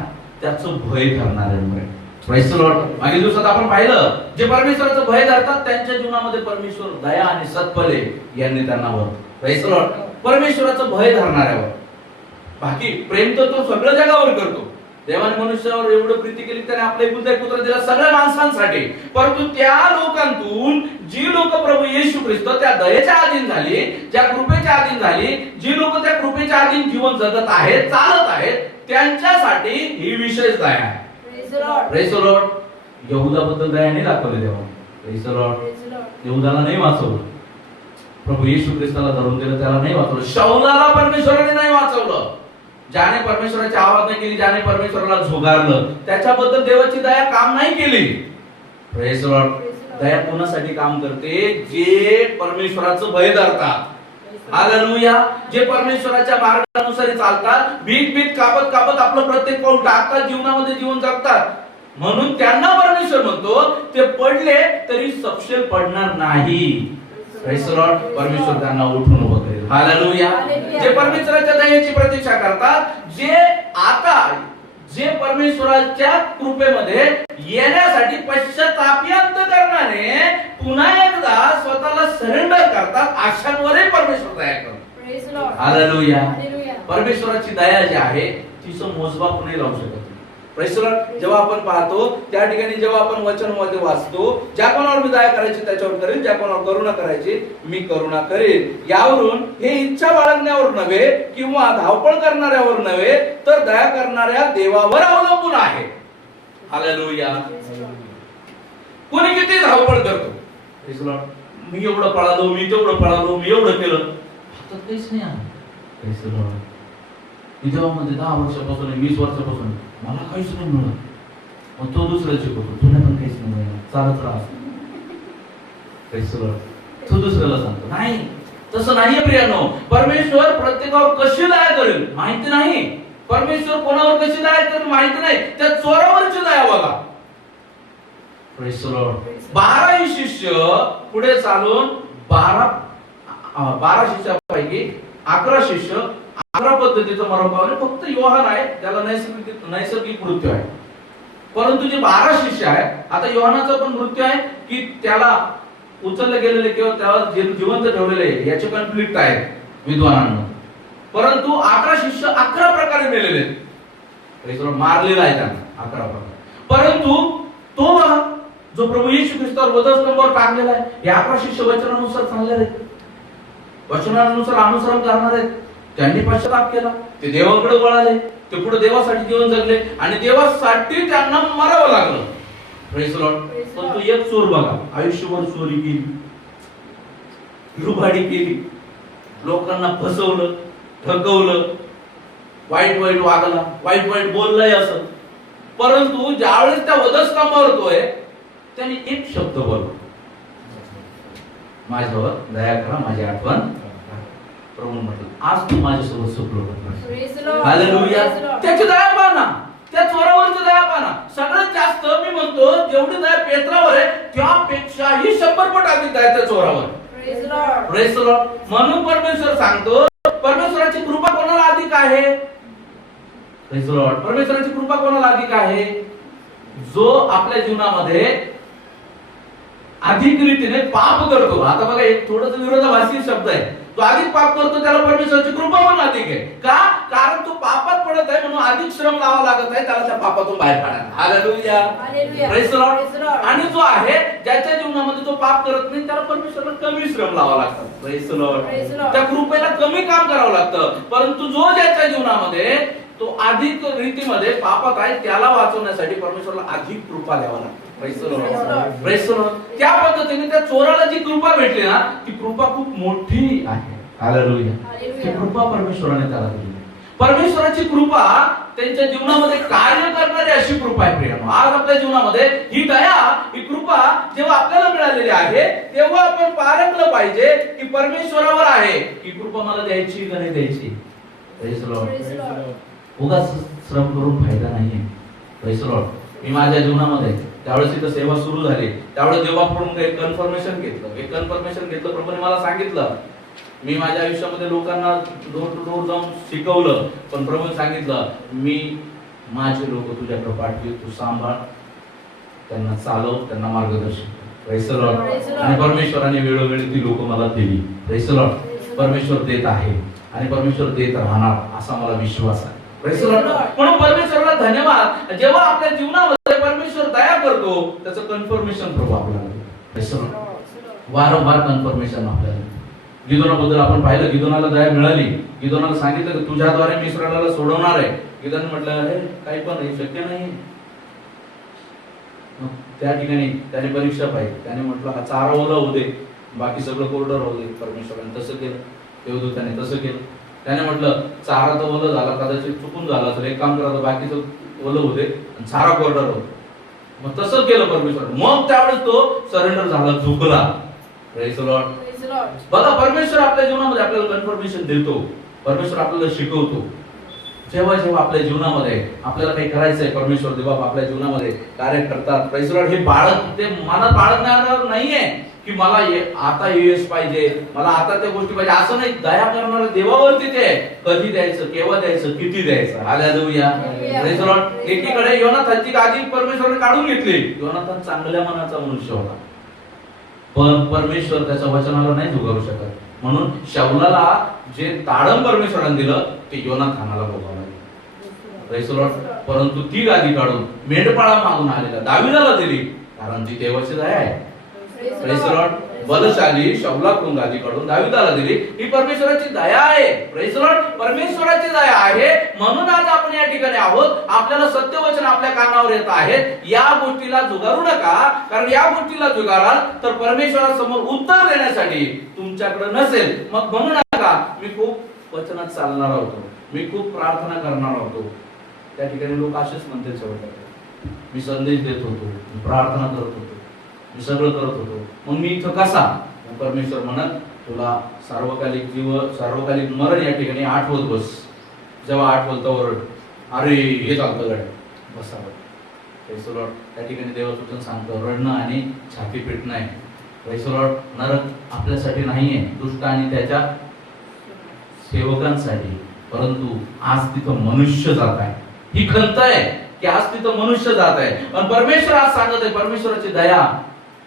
त्याचं भय करणाऱ्यांमुळे. Praise the Lord. मागील दिवसात आपण पाहिलं, जे परमेश्वराचं भय धरतात त्यांच्या जीवनामध्ये परमेश्वर दया आणि सत्फले यांनी त्यांना वर. Praise the Lord. परमेश्वराचं भय धरणाऱ्यावर. बाकी प्रेम तर तो सगळं जगावर करतो. देवाने मनुष्यावर एवढं प्रीती केली त्याने आपले एकुलता एक पुत्र दिला सगळ्या माणसांसाठी. परंतु त्या लोकांतून जी लोक प्रभू येशू ख्रिस्त त्या दयेच्या अधीन झाली, ज्या कृपेच्या अधीन झाली, जी लोक त्या कृपेच्या अधीन जीवन जगत आहेत, चालत आहेत, त्यांच्यासाठी ही विशेष दया आहे. Praise the lord. यहूदाबद्दल दया नाही दाखवली देवा. Praise the Lord. यहूदाला नाही वाचवलं, प्रभू येशू ख्रिस्ताला धरून दिलं, त्याला नाही वाचवलं. शाऊलाला परमेश्वराने नाही वाचवलं. ज्याने परमेश्वराची आराधना केली, ज्याने परमेश्वराला झुगारलं, त्याच्याबद्दल देवाची दया काम नाही केली. Praise the lord. दया कोणासाठी काम करते? जे परमेश्वराचं भय धरतात. हालेलुया. जे परमेश्वराच्या मार्गानुसार चालतात, भीत भीत कापत कापत आपलं प्रत्येक पाऊल टाकतात, जीवनामध्ये जीवन जगतात. म्हणून त्यांना परमेश्वर म्हणतो, ते पडले तरी सपशेल पडणार नाही. Praise the lord. परमेश्वर त्यांना उठून उभं करेल. हालेलुया. जे परमेश्वराच्या दयेची प्रतीक्षा करतात, जे परमेश्वराच्या कृपेमध्ये येण्यासाठी पश्चातापी अंतःकरणाने पुन्हा एकदा स्वतःला सरेंडर करतात, अशांवरही परमेश्वर दया करतो. हालेलुया. परमेश्वराची दया जी आहे तिचं मोजमाप नाही लावू शकत. Praise the Lord. जेव्हा आपण पाहतो त्या ठिकाणी, जेव्हा आपण वचनामध्ये वाचतो, ज्या कोणावर मी दया करायची त्याच्यावर करेन, ज्या कोणावर करुणा करायची मी करुणा करेन. यावरून हे इच्छा बाळगण्यावर नव्हे किंवा धावपळ करणाऱ्यावर नव्हे, तर दया करणाऱ्या देवावर अवलंबून आहे. हालेलुया. कोणी किती धावपळ करतो, प्रेज द लॉर्ड, मी एवढं पळालो, मी तेवढं पळालो, मी एवढं केलं, हातात काहीच नाही आहे. Praise the lord. मी देवामध्ये 10 वर्षापासून 20 वर्षापासून मला काहीच नाही मिळत, मग तो दुसऱ्याला शिकवतो, तुला पण काहीच नाही मिळणार, चालत राहा. Praise the Lord. तो दुसऱ्याला सांगतो. नाही, तसं नाहीये प्रियानो. परमेश्वर प्रत्येकावर कशी दया करेल माहिती नाही. परमेश्वर कोणावर कशी दया करेल माहिती नाही. त्या चोरावरची दया बघा. Praise the Lord. 12 शिष्य पुढे चालून 12 शिष्यापैकी 11 शिष्य 11 पद्धतीचं मरण पावले. फक्त योहान आहे त्याला नैसर्गिक मृत्यू आहे. परंतु जे 12 शिष्य आहेत, आता योहानाचा पण मृत्यू आहे की त्याला उचलले गेलेले किंवा त्याला जिवंत ठेवलेले याचे कॉन्फ्लिक्ट आहे विद्वानांना. परंतु 11 शिष्य 11 प्रकारे मेलेले आहेत. मारलेला आहे त्यांना 11 प्रकारे. परंतु तो बघा जो प्रभू येशू ख्रिस्तावर वधस्तंभावर टाकलेला आहे, हे 11 शिष्य वचनानुसार चालले आहेत, वचनानुसार अनुसरण करणार आहेत. त्यांनी पश्चाताप केला, ते देवाकडे वळाले, ते पुढे देवासाठी जीवन जगले आणि देवासाठी त्यांना मरावं लागलं. Praise the Lord. पण तो एक चोर बघा, आयुष्यभर चोरी केली, लुबाडी केली, लोकांना फसवलं, ठकवलं, वाईट वाईट वागला, वाईट वाईट बोललाय असं. परंतु ज्यावेळेस त्या वधस्तंभावर तोय, त्याने एक शब्द बोलला, माझ्यावर दया करा, माझी आठवण. प्रभू म्हटलं, आज तू माझ्यासोबत सुखलो. हालेलुया. त्याची दया पाहा, त्या चोरावरची दया पाहा. सगळ्यात जास्त मी म्हणतो जेवढी दया पेत्रावर आहे त्यापेक्षाही 100 पट अधिक दया त्या चोरावर. Praise the Lord. म्हणून परमेश्वर सांगतो, परमेश्वराची कृपा कोणाला अधिक आहे. Praise the lord. परमेश्वराची कृपा कोणाला अधिक आहे, जो आपल्या जीवनामध्ये अधिक रीतीने पाप करतो. आता बघा एक थोडंसं विरोधाभासी शब्द आहे, तो अधिक पाप करतो त्याला परमेश्वराची कृपा पण अधिक आहे. का? कारण तो पापात पडत आहे म्हणून अधिक श्रम लावावा लागत आहे त्याला त्या पापातून बाहेर काढायला. हालेलुया. Praise the Lord. आणि जो आहे ज्याच्या जीवनामध्ये तो पाप करत नाही त्याला परमेश्वराला कमी श्रम लावावा लागतं. Praise the Lord. त्या कृपेला कमी काम करावं लागतं. परंतु जो ज्याच्या जीवनामध्ये तो अधिक रीतीमध्ये पापात आहे त्याला वाचवण्यासाठी परमेश्वराला अधिक कृपा द्यावा लागते. Praise the lord. Praise the Lord. त्या पद्धतीने त्या चोराला जी कृपा भेटली ना, ती कृपा खूप मोठी आहे. हालेलुया. ती कृपा परमेश्वराने त्याला दिली. परमेश्वराची कृपा त्यांच्या जीवनामध्ये कार्य करणारी अशी कृपा आहे प्रियानो. आज आपल्या जीवनामध्ये ही दया, ही कृपा जेव्हा आपल्याला मिळालेली आहे तेव्हा आपण पारखलं पाहिजे की परमेश्वरावर आहे ही कृपा मला द्यायची का नाही द्यायची. Praise the Lord. उगाच श्रम करून फायदा नाहीये. Praise the lord. मी माझ्या जीवनामध्ये त्यावेळेस इथं सेवा सुरू झाली, त्यावेळेस देवाकडून एक कन्फर्मेशन घेतलं. प्रभूने मला सांगितलं, मी माझ्या आयुष्यामध्ये लोकांना डोर टू डोर जाऊन शिकवलं, पण प्रभूने सांगितलं, मी माझे लोक तुझ्याकडे पाठवी, तू सांभाळ, त्यांना चालव, त्यांना मार्गदर्शन. Praise the Lord. आणि परमेश्वराने वेळोवेळी ती लोक मला दिली. Praise the lord. परमेश्वर देत आहे आणि परमेश्वर देत राहणार असा मला विश्वास आहे. Praise the Lord. म्हणून परमेश्वराला धन्यवाद. जेव्हा आपल्या जीवनामध्ये परमेश्वर दया करतो त्याचं कन्फर्मेशन प्रभू आपल्याला देतो. Praise the Lord. वारंवार कन्फर्मेशन आपल्याला. गिदोनाबद्दल आपण पाहिलं, गिदोनाला दया मिळाली. गिदोनाला सांगितलं की तुझ्याद्वारे मी इस्रायलाला सोडवणार आहे. गिदोन म्हटलं, हे काही पण हे शक्य नाही. त्या ठिकाणी त्याने परीक्षा पाहिजे. त्याने म्हटलं, हा चारा ओला होऊ दे, बाकी सगळं कोरडं राहू दे. परमेश्वराने तसं केलं, देवदूताने तसं केलं. त्याने म्हटलं, चारा तर ओलं झाला, कदाचित चुकून झाला असेल, एक काम करा, बाकीचं ओलं होऊ दे आणि चारा कोरडा राहू. मग तसं केलं परमेश्वर. मग त्यावेळेस तो सरेंडर झाला, झुकला. Praise the Lord. बघा, परमेश्वर आपल्या जीवनामध्ये आपल्याला कन्फर्मेशन देतो, परमेश्वर आपल्याला शिकवतो. जेव्हा जेव्हा आपल्या जीवनामध्ये आपल्याला काही करायचंय, परमेश्वर देवा आपल्या जीवनामध्ये कार्य करतात. Praise the Lord. हे बाळग, ते मनात बाळगणार नाहीये की मला आता यश पाहिजे, मला आता त्या गोष्टी पाहिजे, असं नाही. दया करणारा देवावरती ते कधी द्यायचं, केव्हा द्यायचं, किती द्यायचं. हालेलुया. Praise the Lord. एकीकडे योनाथानची गादी परमेश्वराने काढून घेतली. योनाथान चांगल्या मनाचा मनुष्य होता, पण परमेश्वर त्याच्या वचनाला नाही झुगारू शकत. म्हणून शाऊलाला जे ताडण परमेश्वराने दिलं ते योनाथानाला भोगावं लागलं. Press Lord. परंतु ती गादी काढून मेंढपाळा मागून आलेला दाविदाला दिली, कारण ती देवाची दया आहे. Praise Lord. बलशाली शाऊलाकडून गादी काढून दाविदाला दिली, ही परमेश्वराची दया आहे. Praise lord. परमेश्वराची दया आहे म्हणून आज आपण या ठिकाणी आहोत. आपल्याला सत्यवचन आपल्या कानावर येत आहे. या गोष्टीला जुगारू नका, कारण या गोष्टीला जुगाराल तर परमेश्वरासमोर उत्तर देण्यासाठी तुमच्याकडे नसेल. मग म्हणू नका मी खूप वचनात चालणार होतो, मी खूप प्रार्थना करणार होतो. त्या ठिकाणी लोक असेच म्हणते शेवट, मी संदेश देत होतो, मी प्रार्थना करत होतो, मी सगळं करत होतो, मग मी इथं कसा? परमेश्वर म्हणत तुला सार्वकालिक सार्वकालिक मरण या ठिकाणी आठवत बस. जेव्हा आठवल तर अरे हे चालतं गड बसावं. Press Lord. त्या ठिकाणी देवाचं सांगतो रडणं आणि छाती पिटणं आहे. Praise Lord. नरक आपल्यासाठी नाहीये, दुष्ट आणि त्याच्या सेवकांसाठी, परंतु आज तिथं मनुष्य जात आहे. ही खंत आहे की आज तिथं मनुष्य जात आहे. पण परमेश्वर आज सांगत आहे, परमेश्वराची दया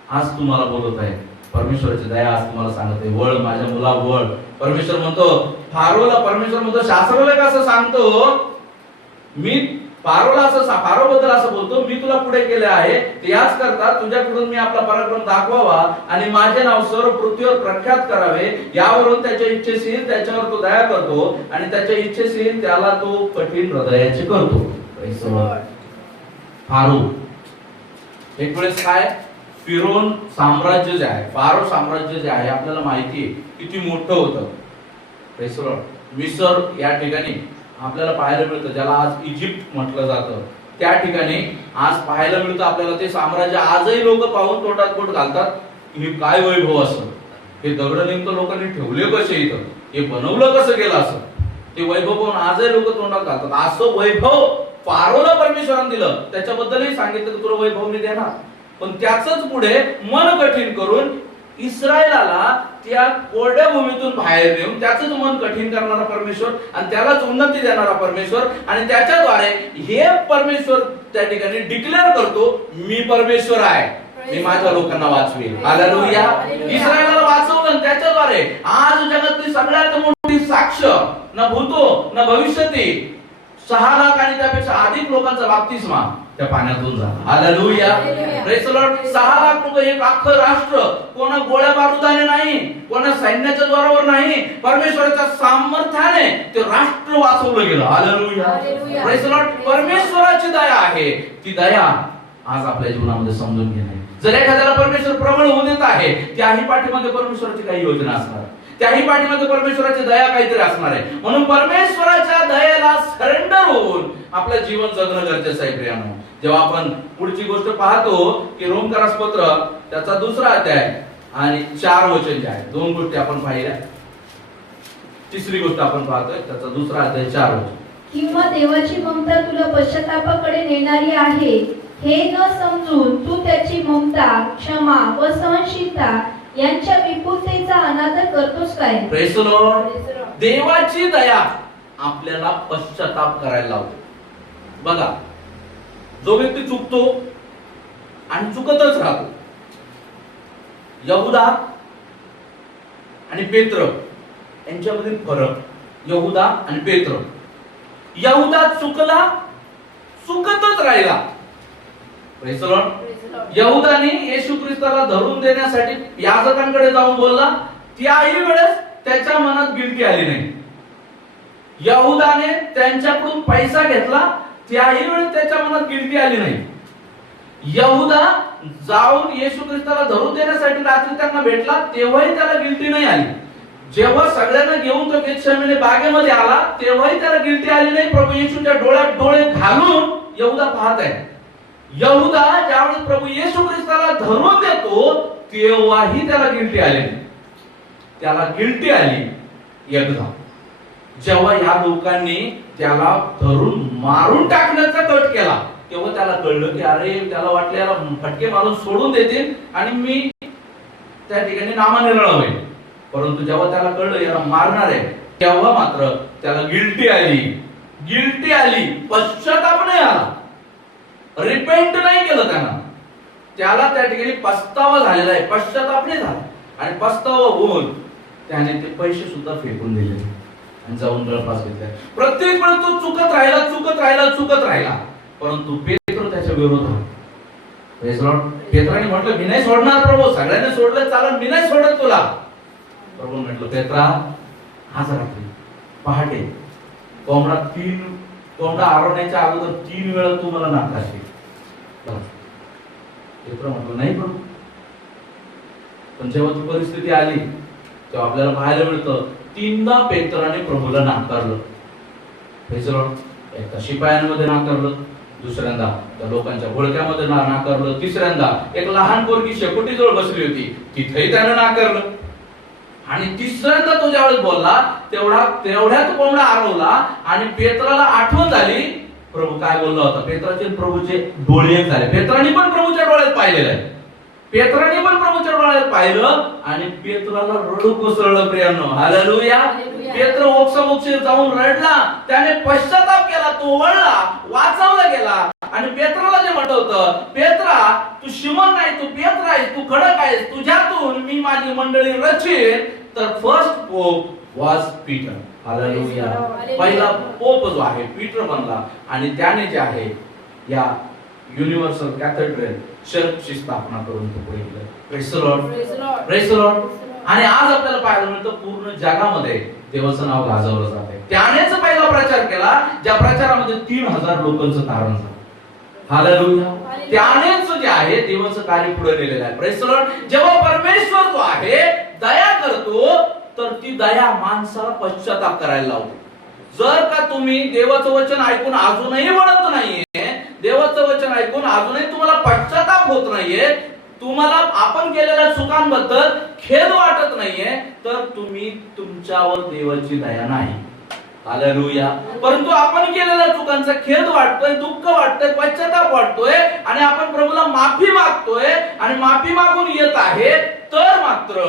आज तुम्हाला बोलत आहे. परमेश्वराची दया आज तुम्हाला सांगत आहे, वळ माझ्या मुला वळ. परमेश्वर म्हणतो फारोला, परमेश्वर म्हणतो शास्त्राला कसं सांगतो, मी फारोला फारोबद्दल असं बोलतो, मी तुला पुढे केले आहे याच करता तुझ्याकडून मी आपला पराक्रम दाखवावा आणि माझे नाव सर्व पृथ्वीवर प्रख्यात करावे. यावरून त्याच्या इच्छेशील त्याच्यावर तो दया करतो आणि त्याच्या इच्छेशील त्याला तो कठीण हृदयाचे करतो. फारो एक वेळेस काय फिरोन साम्राज्य जे आहे, फारो साम्राज्य जे आहे आपल्याला माहिती आहे किती मोठं होतं. मिसर या ठिकाणी आपल्याला पाहायला मिळतं, ज्याला आज इजिप्त म्हटलं जातं, त्या ठिकाणी आज पाहायला मिळतं आपल्याला ते साम्राज्य. आजही लोक पाहून तोंडात बोट घालतात, हे काय वैभव असं, हे दगड नेमकं लोकांनी ठेवले कसे इथं, हे बनवलं कसं गेलं असं, ते वैभव पाहून आजही लोक तोंडात घालतात. असं वैभव फारोला परमेश्वराने दिलं, त्याच्याबद्दलही सांगितलं की तुला वैभव मी देणार. पण त्याचंच पुढे मन कठीण करून इस्रायलाला त्या कोरड्या भूमीतून बाहेर नेऊन त्याचंच मन कठीण करणारा परमेश्वर आणि त्यालाच उन्नती देणारा परमेश्वर, आणि त्याच्याद्वारे हे परमेश्वर त्या ठिकाणी डिक्लेअर करतो मी परमेश्वर आहे, मी माझ्या लोकांना वाचवेल. हालेलुया. इस्रायलाला वाचवलं त्याच्याद्वारे आज जगातली सगळ्यात मोठी साक्ष न भूतो न भविष्यती 6 लाख आणि त्यापेक्षा अधिक लोकांचा बाप्तिस्मा त्या पाण्यातून झाला. Hallelujah. Praise the Lord. 6 lakh लोक, एक अख्खं राष्ट्र, कोणा गोळ्या बारुदाने नाही, कोणा सैन्याच्या जोरावर नाही, परमेश्वराच्या सामर्थ्याने ते राष्ट्र वाचवलं गेलं. हालेलुया. Praise the lord. परमेश्वराची दया आहे, ती दया आज आपल्या जीवनामध्ये समजून घेणे. जर एखाद्याला परमेश्वर प्रबळ होऊ देत आहे, त्याही पाठीमध्ये परमेश्वराची काही योजना असणार, त्याही पाठीमध्ये परमेश्वराची दया काहीतरी असणार आहे. म्हणून परमेश्वराच्या दयेला सरेंडर होऊन आपलं जीवन जगणं गरजेचं आहे प्रियानो. जेव्हा आपण पुढची गोष्ट पाहतो की रोमकरास पत्र त्याचा 2रा अध्याय आणि 4 वचन जे आहे, 2 गोष्टी आपण पाहिल्या. 3री गोष्ट आपण पाहतोय त्याचा 2रा अध्याय 4 वचन. किंवा देवाची ममता तुला पश्चातापाकडे नेणारी आहे, हे न समजून तू त्याची ममता, क्षमा व सहनशीलता यांच्या विपुलतेचा अनादर करतोस काय? Praise the Lord. देवाची दया आपल्याला पश्चाताप करायला लावते. बघा, जो व्यक्ती चुकतो आणि चुकतच राहतो, यहुदा आणि पेत्र यांच्यामधील फरक, यहुदा आणि पेत्र. यहुदा चुकला, चुकतच राहिला. Praise the lord. यहुदाने येशू ख्रिस्ताला धरून देण्यासाठी याजकांकडे जाऊन बोलला, त्याही वेळेस त्याच्या मनात गिल्टी आली नाही. यहुदाने त्यांच्याकडून पैसा घेतला, त्याही वेळेस त्याच्या मनात गिल्टी आली नाही. यहुदा जाऊन येशू ख्रिस्ताला धरून देण्यासाठी रात्री त्यांना भेटला, तेव्हाही त्याला गिल्टी नाही आली. जेव्हा सगळ्यांना घेऊन तो गेतशेमने बागेमध्ये आला, तेव्हाही त्याला गिल्टी आली नाही. प्रभू येशूच्या डोळ्यात डोळे घालून यहुदा पाहत आहे. यहुदा ज्यावेळेस प्रभू येशू ख्रिस्ताला धरून देतो, तेव्हाही त्याला गिल्टी आली नाही. त्याला गिल्टी आली एकदा, जेव्हा या लोकांनी त्याला धरून मारून टाकण्याचा कट केला, तेव्हा त्याला कळलं की अरे, त्याला वाटलं याला फटके मारून सोडून देतील आणि मी त्या ठिकाणी नामानिरळ होईल. परंतु जेव्हा त्याला कळलं याला मारणार आहे, तेव्हा मात्र त्याला गिल्टी आली. गिल्टी आली, पश्चाताप नाही आला, रिपेंट नाही केलं त्याला त्या ठिकाणी पस्तावा झालेला आहे, पश्चाताप नाही झाला. आणि पस्तावा होऊन त्याने ते पैसे सुद्धा फेकून दिले. आणि जाऊन गळफास घेतला. प्रत्येक वेळेस तो चुकत राहिला. परंतु पेत्र त्याच्या विरोधात. Praise Lord. पेत्राने म्हटलं, मी नाही सोडणार प्रभू, सगळ्यांनी सोडलं चालेल, मी नाही सोडत तुला. प्रभू म्हटलं, पेत्रा, आज रात्री पहाटे कोंबडा आरवण्याच्या अगोदर 3 वेळा तू मला नाकारशील. पेत्र म्हटलं, नाही प्रभू. पण जेव्हा ती परिस्थिती आली तेव्हा आपल्याला पाहायला मिळतं 3दा पेत्राने प्रभूला नाकारलं. Praise Lord. एकदा शिपायांमध्ये नाकारलं, दुसऱ्यांदा त्या लोकांच्या घोळक्यामध्ये नाकारलं, तिसऱ्यांदा एक लहान पोरगी शेकोटीजवळ बसली होती तिथेही त्यानं नाकारलं, आणि तिसऱ्यांदा तो ज्यावेळेस बोलला तेवढ्यात कोंबडा आरवला आणि पेत्राला आठवण झाली प्रभू काय बोलला होता. पेत्राचे प्रभूचे डोळे एक झाले. पेत्राने पण प्रभूच्या डोळ्यात पाहिलेलं आहे. पेत्राने पण प्रभूच्या डोळ्यात पाहिलं आणि पेत्राला रडू कोसळलं. प्रियांनो, हालेलुया. पेत्र ओक्साबोक्षी जाऊन रडला, त्याने पश्चाताप केला, तो वळला, वाचवला गेला. आणि पेत्राला जे म्हटलं होतं, पेत्रा तू शिमोन नाही, तू पेत्र आहेस, तू खडक आहेस, तुझ्यातून मी माझी मंडळी रचेन. तर first pope was Peter. Hallelujah. पहिला पोप जो आहे पीटर बनला आणि त्याने जे आहे या युनिव्हर्सल कॅथेड्रल चर्चची स्थापना करून तो पुढे गेला. Praise the lord. Praise the Lord. आणि आज आपल्याला पाहायला मिळतं पूर्ण जगामध्ये देवाचं नाव गाजवलं जाते. त्यानेच पहिला प्रचार केला, ज्या प्रचारामध्ये 3000 लोकांचं तारण झालं. हालेलुया. त्यानेच जे आहे देवाचं कार्य पुढे नेलेलं आहे. Praise the Lord. जेव्हा परमेश्वर जो आहे दया करतो तर ती दया माणसाला पश्चाताप करायला लावतो. जर का तुम्ही देवाचं वचन ऐकून अजूनही वळत नाहीये, देवाचं वचन ऐकून अजूनही तुम्हाला पश्चाताप होत नाहीये, तुम्हाला आपण केलेल्या चुकांबद्दल खेद वाटत नाहीये, तर तुम्ही तुमच्यावर देवाची दया नाही. हालेलुया. परंतु आपण केलेल्या चुकांचा खेद वाटतोय, दुःख वाटतोय, पश्चाताप वाटतोय आणि आपण प्रभूला माफी मागतोय आणि माफी मागून येत आहे, तर मात्र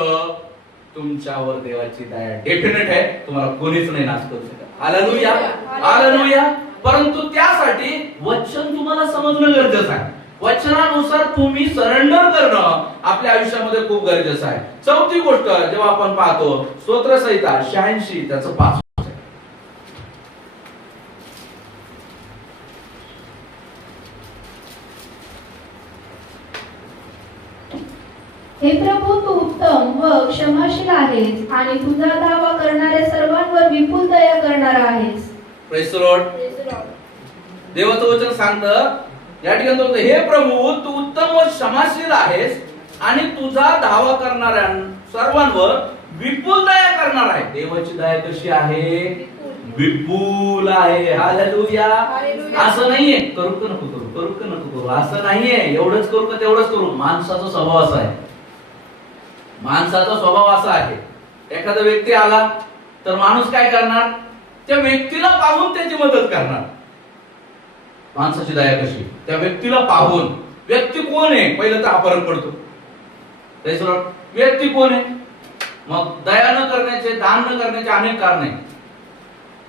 तुमच्यावर देवाची दया डेफिनेट आहे. तुम्हाला कोणीच नाही नाश करू शकत. हालेलुया. हालेलुया. परंतु त्यासाठी वचन तुम्हाला समजणं गरजेचं आहे. वचनानुसार तुम्ही सरेंडर करणं आपल्या आयुष्यामध्ये खूप गरजेचं आहे. चौथी गोष्ट जेव्हा आपण पाहतो स्तोत्रसंहिता 86 त्याचं 5. हे प्रभू, तू उत्तम व क्षमाशील आहेस आणि तुझा दावा करणाऱ्या सर्वांवर विपुल दया करणारा आहेस. Praise the Lord. देवाचं वचन सांगतं या ठिकाणी तो हे प्रभू, तू उत्तम व क्षमाशील आहेस आणि तुझा दावा करणाऱ्या सर्वांवर विपुल दया करणार आहे. देवाची दया कशी आहे? विपुल आहे. हालेलुया. असं नाहीये करू का नको करू, करू का नको करू, असं नाहीये एवढंच करू का तेवढंच करू. माणसाचा स्वभाव असा आहे. माणसाचा स्वभाव असा आहे, एखादा व्यक्ती आला तर माणूस काय करणार? त्या व्यक्तीला पाहून त्याची मदत करणार. माणसाची दया कशी? त्या व्यक्तीला पाहून. व्यक्ती कोण आहे पहिलं तर हा फरक पडतो. व्यक्ती कोण आहे? मग दया न करण्याचे, दान न करण्याचे अनेक कारण आहेत.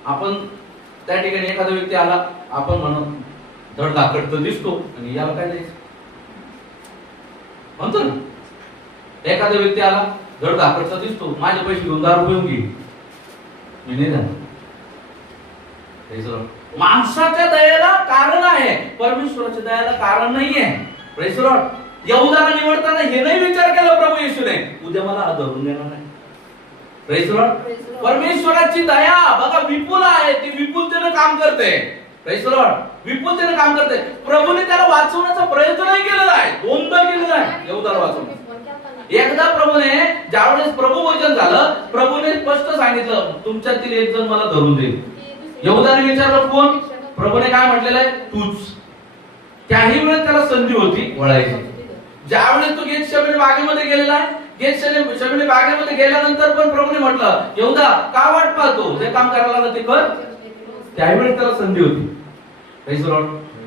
आपण त्या ठिकाणी एखादा व्यक्ती आला, आपण म्हणत धड धाकट तर दिसतो आणि याला काय द्यायचं म्हणतो ना. एखादा व्यक्ती आला धड धाकट तर दिसतो, माझे पैसे घेऊन 10 रुपये घेऊन घे, मी नाही जाणार. माणसाच्या दयेला कारण आहे, परमेश्वराच्या दयेला कारण नाहीये. Praise the Lord. यहूदाला निवडताना हे नाही विचार केला प्रभू येशूने, उद्या मला धरून देणार नाही. Praise the lord. परमेश्वराची दया बघा विपुल आहे, ती विपुलतेने काम करते. Praise the Lord. विपुलतेने काम करते. प्रभूने त्याला वाचवण्याचा प्रयत्नही केलेला आहे, 2दा केलेला आहे यहूदाला वाचवण्याचा. एकदा प्रभूने ज्यावेळेस प्रभू वचन झालं, प्रभूने स्पष्ट सांगितलं तुमच्यातील एक जण मला धरून देईल. यहूदाने विचारलं कोण? प्रभूने काय म्हटलेलं आहे? तूच. त्याही वेळेस त्याला संधी होती वळायची. ज्यावेळेस तो गेतशेमने बागेमध्ये गेलेला आहे, गेतशेमने बागेमध्ये गेल्यानंतर पण प्रभूने म्हटलं यहूदा का वाट पाहतो, जे काम करायला लागलं ते कर. त्याही वेळेस त्याला संधी होती. Praise the Lord.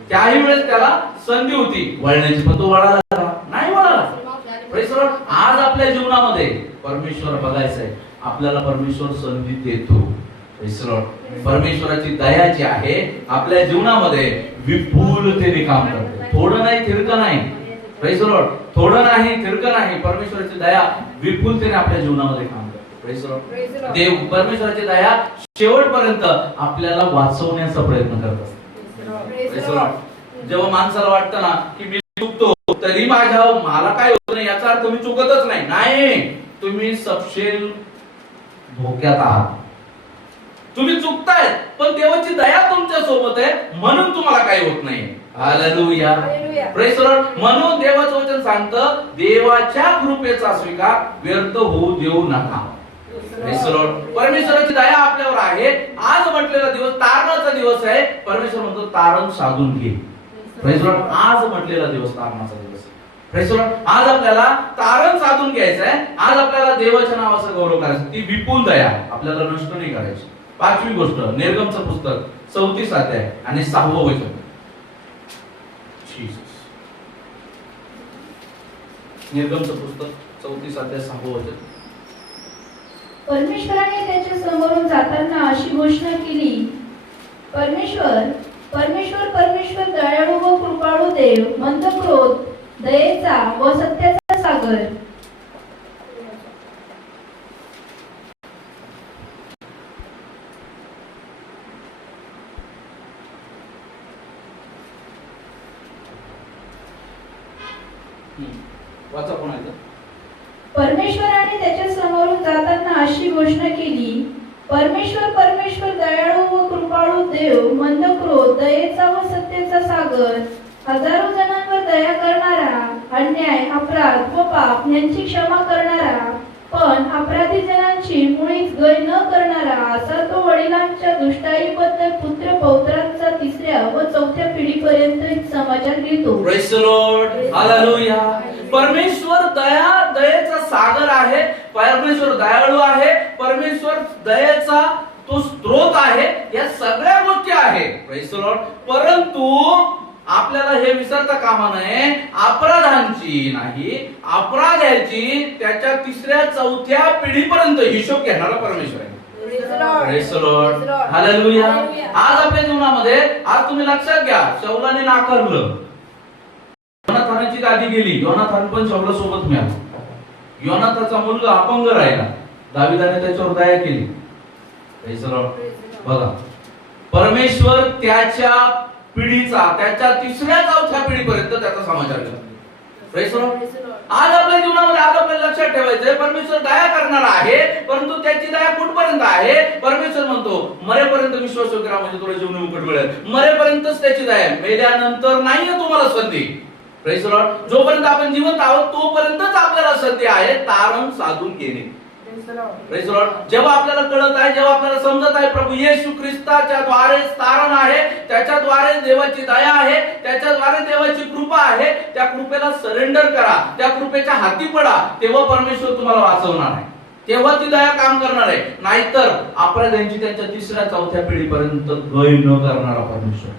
त्याही वेळेस त्याला संधी होती वळण्याची, पण तो वळाला नाही. वळाला. Praise the lord. आज आपल्या जीवनामध्ये परमेश्वर बघायचं आहे, आपल्याला परमेश्वर संधी देतो. Praise the lord. परमेश्वराची दया जी आहे आपल्या जीवनामध्ये विपुलतेने काम करते. थोडं नाही, तिरकं नाही. Praise the Lord. थोडं नाही, तिरकं नाही. परमेश्वराची दया विपुलतेने आपल्या जीवनामध्ये काम करते. Praise the Lord. Praise the Lord. देव परमेश्वराची दया शेवटपर्यंत आपल्याला वाचवण्याचा प्रयत्न करत असते. Praise Praise the the Lord. Lord. जेव्हा माणसाला वाटतं ना की मी चुकतो तरी मला काय होत नाही याचा अर्थ मी चुकतच नाही. नाही, तुम्ही सपशेल धोक्यात आहात. तुम्ही चुकताय पण देवाची दया तुमच्या सोबत आहे म्हणून तुम्हाला काही होत नाही. Hallelujah. Hallelujah. Praise the Lord. म्हणून देवाचं वचन सांगतं देवाच्या कृपेचा स्वीकार व्यर्थ होऊ देऊ नका. Praise the lord. परमेश्वराची दया आपल्यावर आहे. आज म्हटलेला दिवस तारणाचा दिवस आहे. परमेश्वर म्हणतो तारण साधून घे. Praise the lord. आज म्हटलेला दिवस तारणाचा दिवस आहे. Praise the lord. आज आपल्याला तारण साधून घ्यायचं आहे. आज आपल्याला देवाच्या नावाचा गौरव करायचा. ती विपुल दया आपल्याला नष्ट नाही करायची. पाचवी गोष्ट निर्गमचं पुस्तक 34 अध्याय आणि 6वं वचन. निर्गमचं पुस्तक 34 अध्याय 6वं वचन. परमेश्वराने त्याच्या समोरून जाताना अशी घोषणा केली, परमेश्वर परमेश्वर परमेश्वर दयाळू व कृपाळू देव, मंद क्रोध, दयेचा व सत्याचा सागर. वाचा कोण आहे? परमेश्वराने त्याच्या समोरून जाताना अशी घोषणा केली, परमेश्वर परमेश्वर दयाळू व कृपाळू देव, मंद क्रोध, दयेचा व सत्याचा सागर, हजारो जणांवर दया करणारा, अन्याय, अपराध व पाप यांची क्षमा करणारा, पण अपराधी जनांची मुळीच गय न करणारा, असा तो वडिलांच्या दुष्टाईबद्दल पुत्र पौत्रांचा 3ऱ्या व 4थ्या पिढीपर्यंत समाचार देतो. Praise the lord. हालेलुया. परमेश्वर दयेचा सागर आहे. परमेश्वर दयाळू आहे. परमेश्वर दयेचा तो स्रोत आहे. या सगळ्या गोष्टी आहे. Praise the Lord. परंतु आपल्याला हे विसरता कामा नये, अपराधांची नाही, अपराधाची त्याच्या 3ऱ्या 4थ्या पिढीपर्यंत हिशोब घेणारा परमेश्वर आहे. Praise the lord. हालेलुया. आज आपल्या जीवनामध्ये आज तुम्ही लक्षात घ्या, शौलाने नाकारलं, योनाथानाची गादी गेली, योनाथान पण शौला सोबत मिळाला. योनाथाचा मुलगा अपंग राहिला, दाविदाने त्याच्यावर दया केली. Praise the Lord. बघा, परमेश्वर त्याच्या पिढीचा त्याच्या 3ऱ्या 4थ्या पिढीपर्यंत त्याचा समाचार घेतो. Praise the lord. आज आपल्या जीवनामध्ये आज आपल्याला लक्षात ठेवायचंय, परमेश्वर दया करणार आहे, परंतु त्याची दया कुठपर्यंत आहे? परमेश्वर म्हणतो मरेपर्यंत विश्वास करा म्हणजे तुला जीवन मुकुट मिळेल. मरेपर्यंतच त्याची दया, मेल्यानंतर नाहीये तुम्हाला संधी. Praise the Lord. जोपर्यंत आपण जिवंत आहोत तोपर्यंतच आपल्याला संधी आहे तारण साधून घेणे. Praise the Lord. जेव्हा आपल्याला कळत आहे, जेव्हा आपल्याला समजत आहे प्रभू येशू ख्रिस्ताच्या द्वारे तारण आहे, त्याच्याद्वारे देवाची दया आहे, त्याच्याद्वारे देवाची कृपा आहे, त्या कृपेला सरेंडर करा, त्या कृपेच्या हाती पडा, तेव्हा परमेश्वर तुम्हाला वाचवणार आहे, तेव्हा ती दया काम करणार आहे. नाहीतर अपराध्यांची त्यांच्या 3ऱ्या 4थ्या पिढीपर्यंत गय न करणारा परमेश्वर,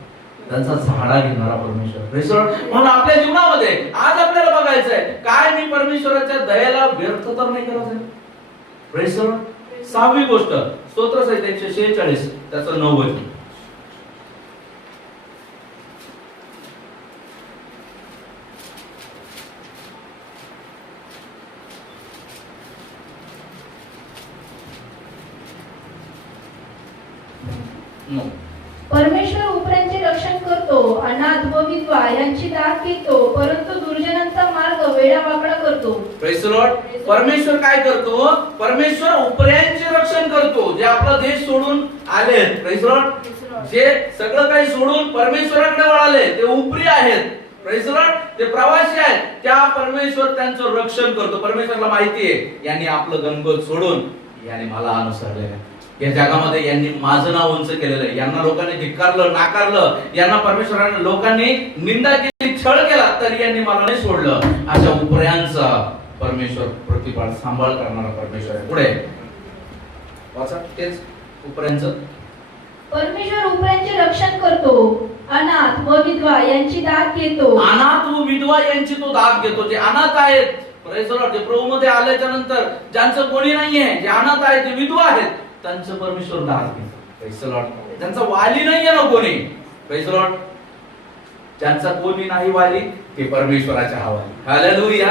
त्यांचा झाडा घेणारा परमेश्वर. Praise the Lord. म्हणून आपल्या जीवनामध्ये आज आपल्याला बघायचंय काय मी परमेश्वराच्या दयेला व्यर्थ तर नाही करत आहे. Praise the Lord. 6वी गोष्ट स्तोत्र संहिता 146 त्याचं 9 वचन. परमेश्वर उपऱ्यांचे रक्षण करतो, अनाथ व विधवा यांची दाद घेतो, परंतु दुर्जनांचा मार्ग वेडावाकडा करतो. Praise the lord. परमेश्वर काय करतो? परमेश्वर उपऱ्यांचे रक्षण करतो, जे आपला देश सोडून आले. Praise the Lord. जे सगळं काही सोडून परमेश्वराकडे वळाले ते उपरी आहेत. Praise the Lord. ते प्रवासी आहेत, त्या परमेश्वर त्यांचं रक्षण करतो. परमेश्वरला माहिती आहे यांनी आपलं गणगोत सोडून याने मला अनुसरलेलं आहे, या जगामध्ये यांनी माझं नाव उंच केलेलं आहे, यांना लोकांनी धिक्कारलं, नाकारलं, यांना परमेश्वराने लोकांनी निंदा केली, छळ केला, तरी यांनी मला नाही सोडलं. अशा उपऱ्यांचा परमेश्वर प्रतिपाळ सांभाळ करणारा परमेश्वर आहे. पुढे वाचा तेच उपऱ्यांचं. परमेश्वर उपऱ्यांचे रक्षण करतो, अनाथ व विधवा यांची दाद घेतो. अनाथ व विधवा यांची तो दाद घेतो. जे अनाथ आहेत, प्रेज द लॉर्ड, जे प्रभूमध्ये आल्याच्या नंतर ज्यांचं कोणी नाहीये, जे अनाथ आहेत, जे विधवा आहेत, त्यांचं परमेश्वर दाद घेतो. Praise the Lord. त्यांचा वाली नाहीये ना कोणी. Praise the Lord. ज्यांचा कोणी नाही वाली ते परमेश्वराच्या हवाली. हालेलुया.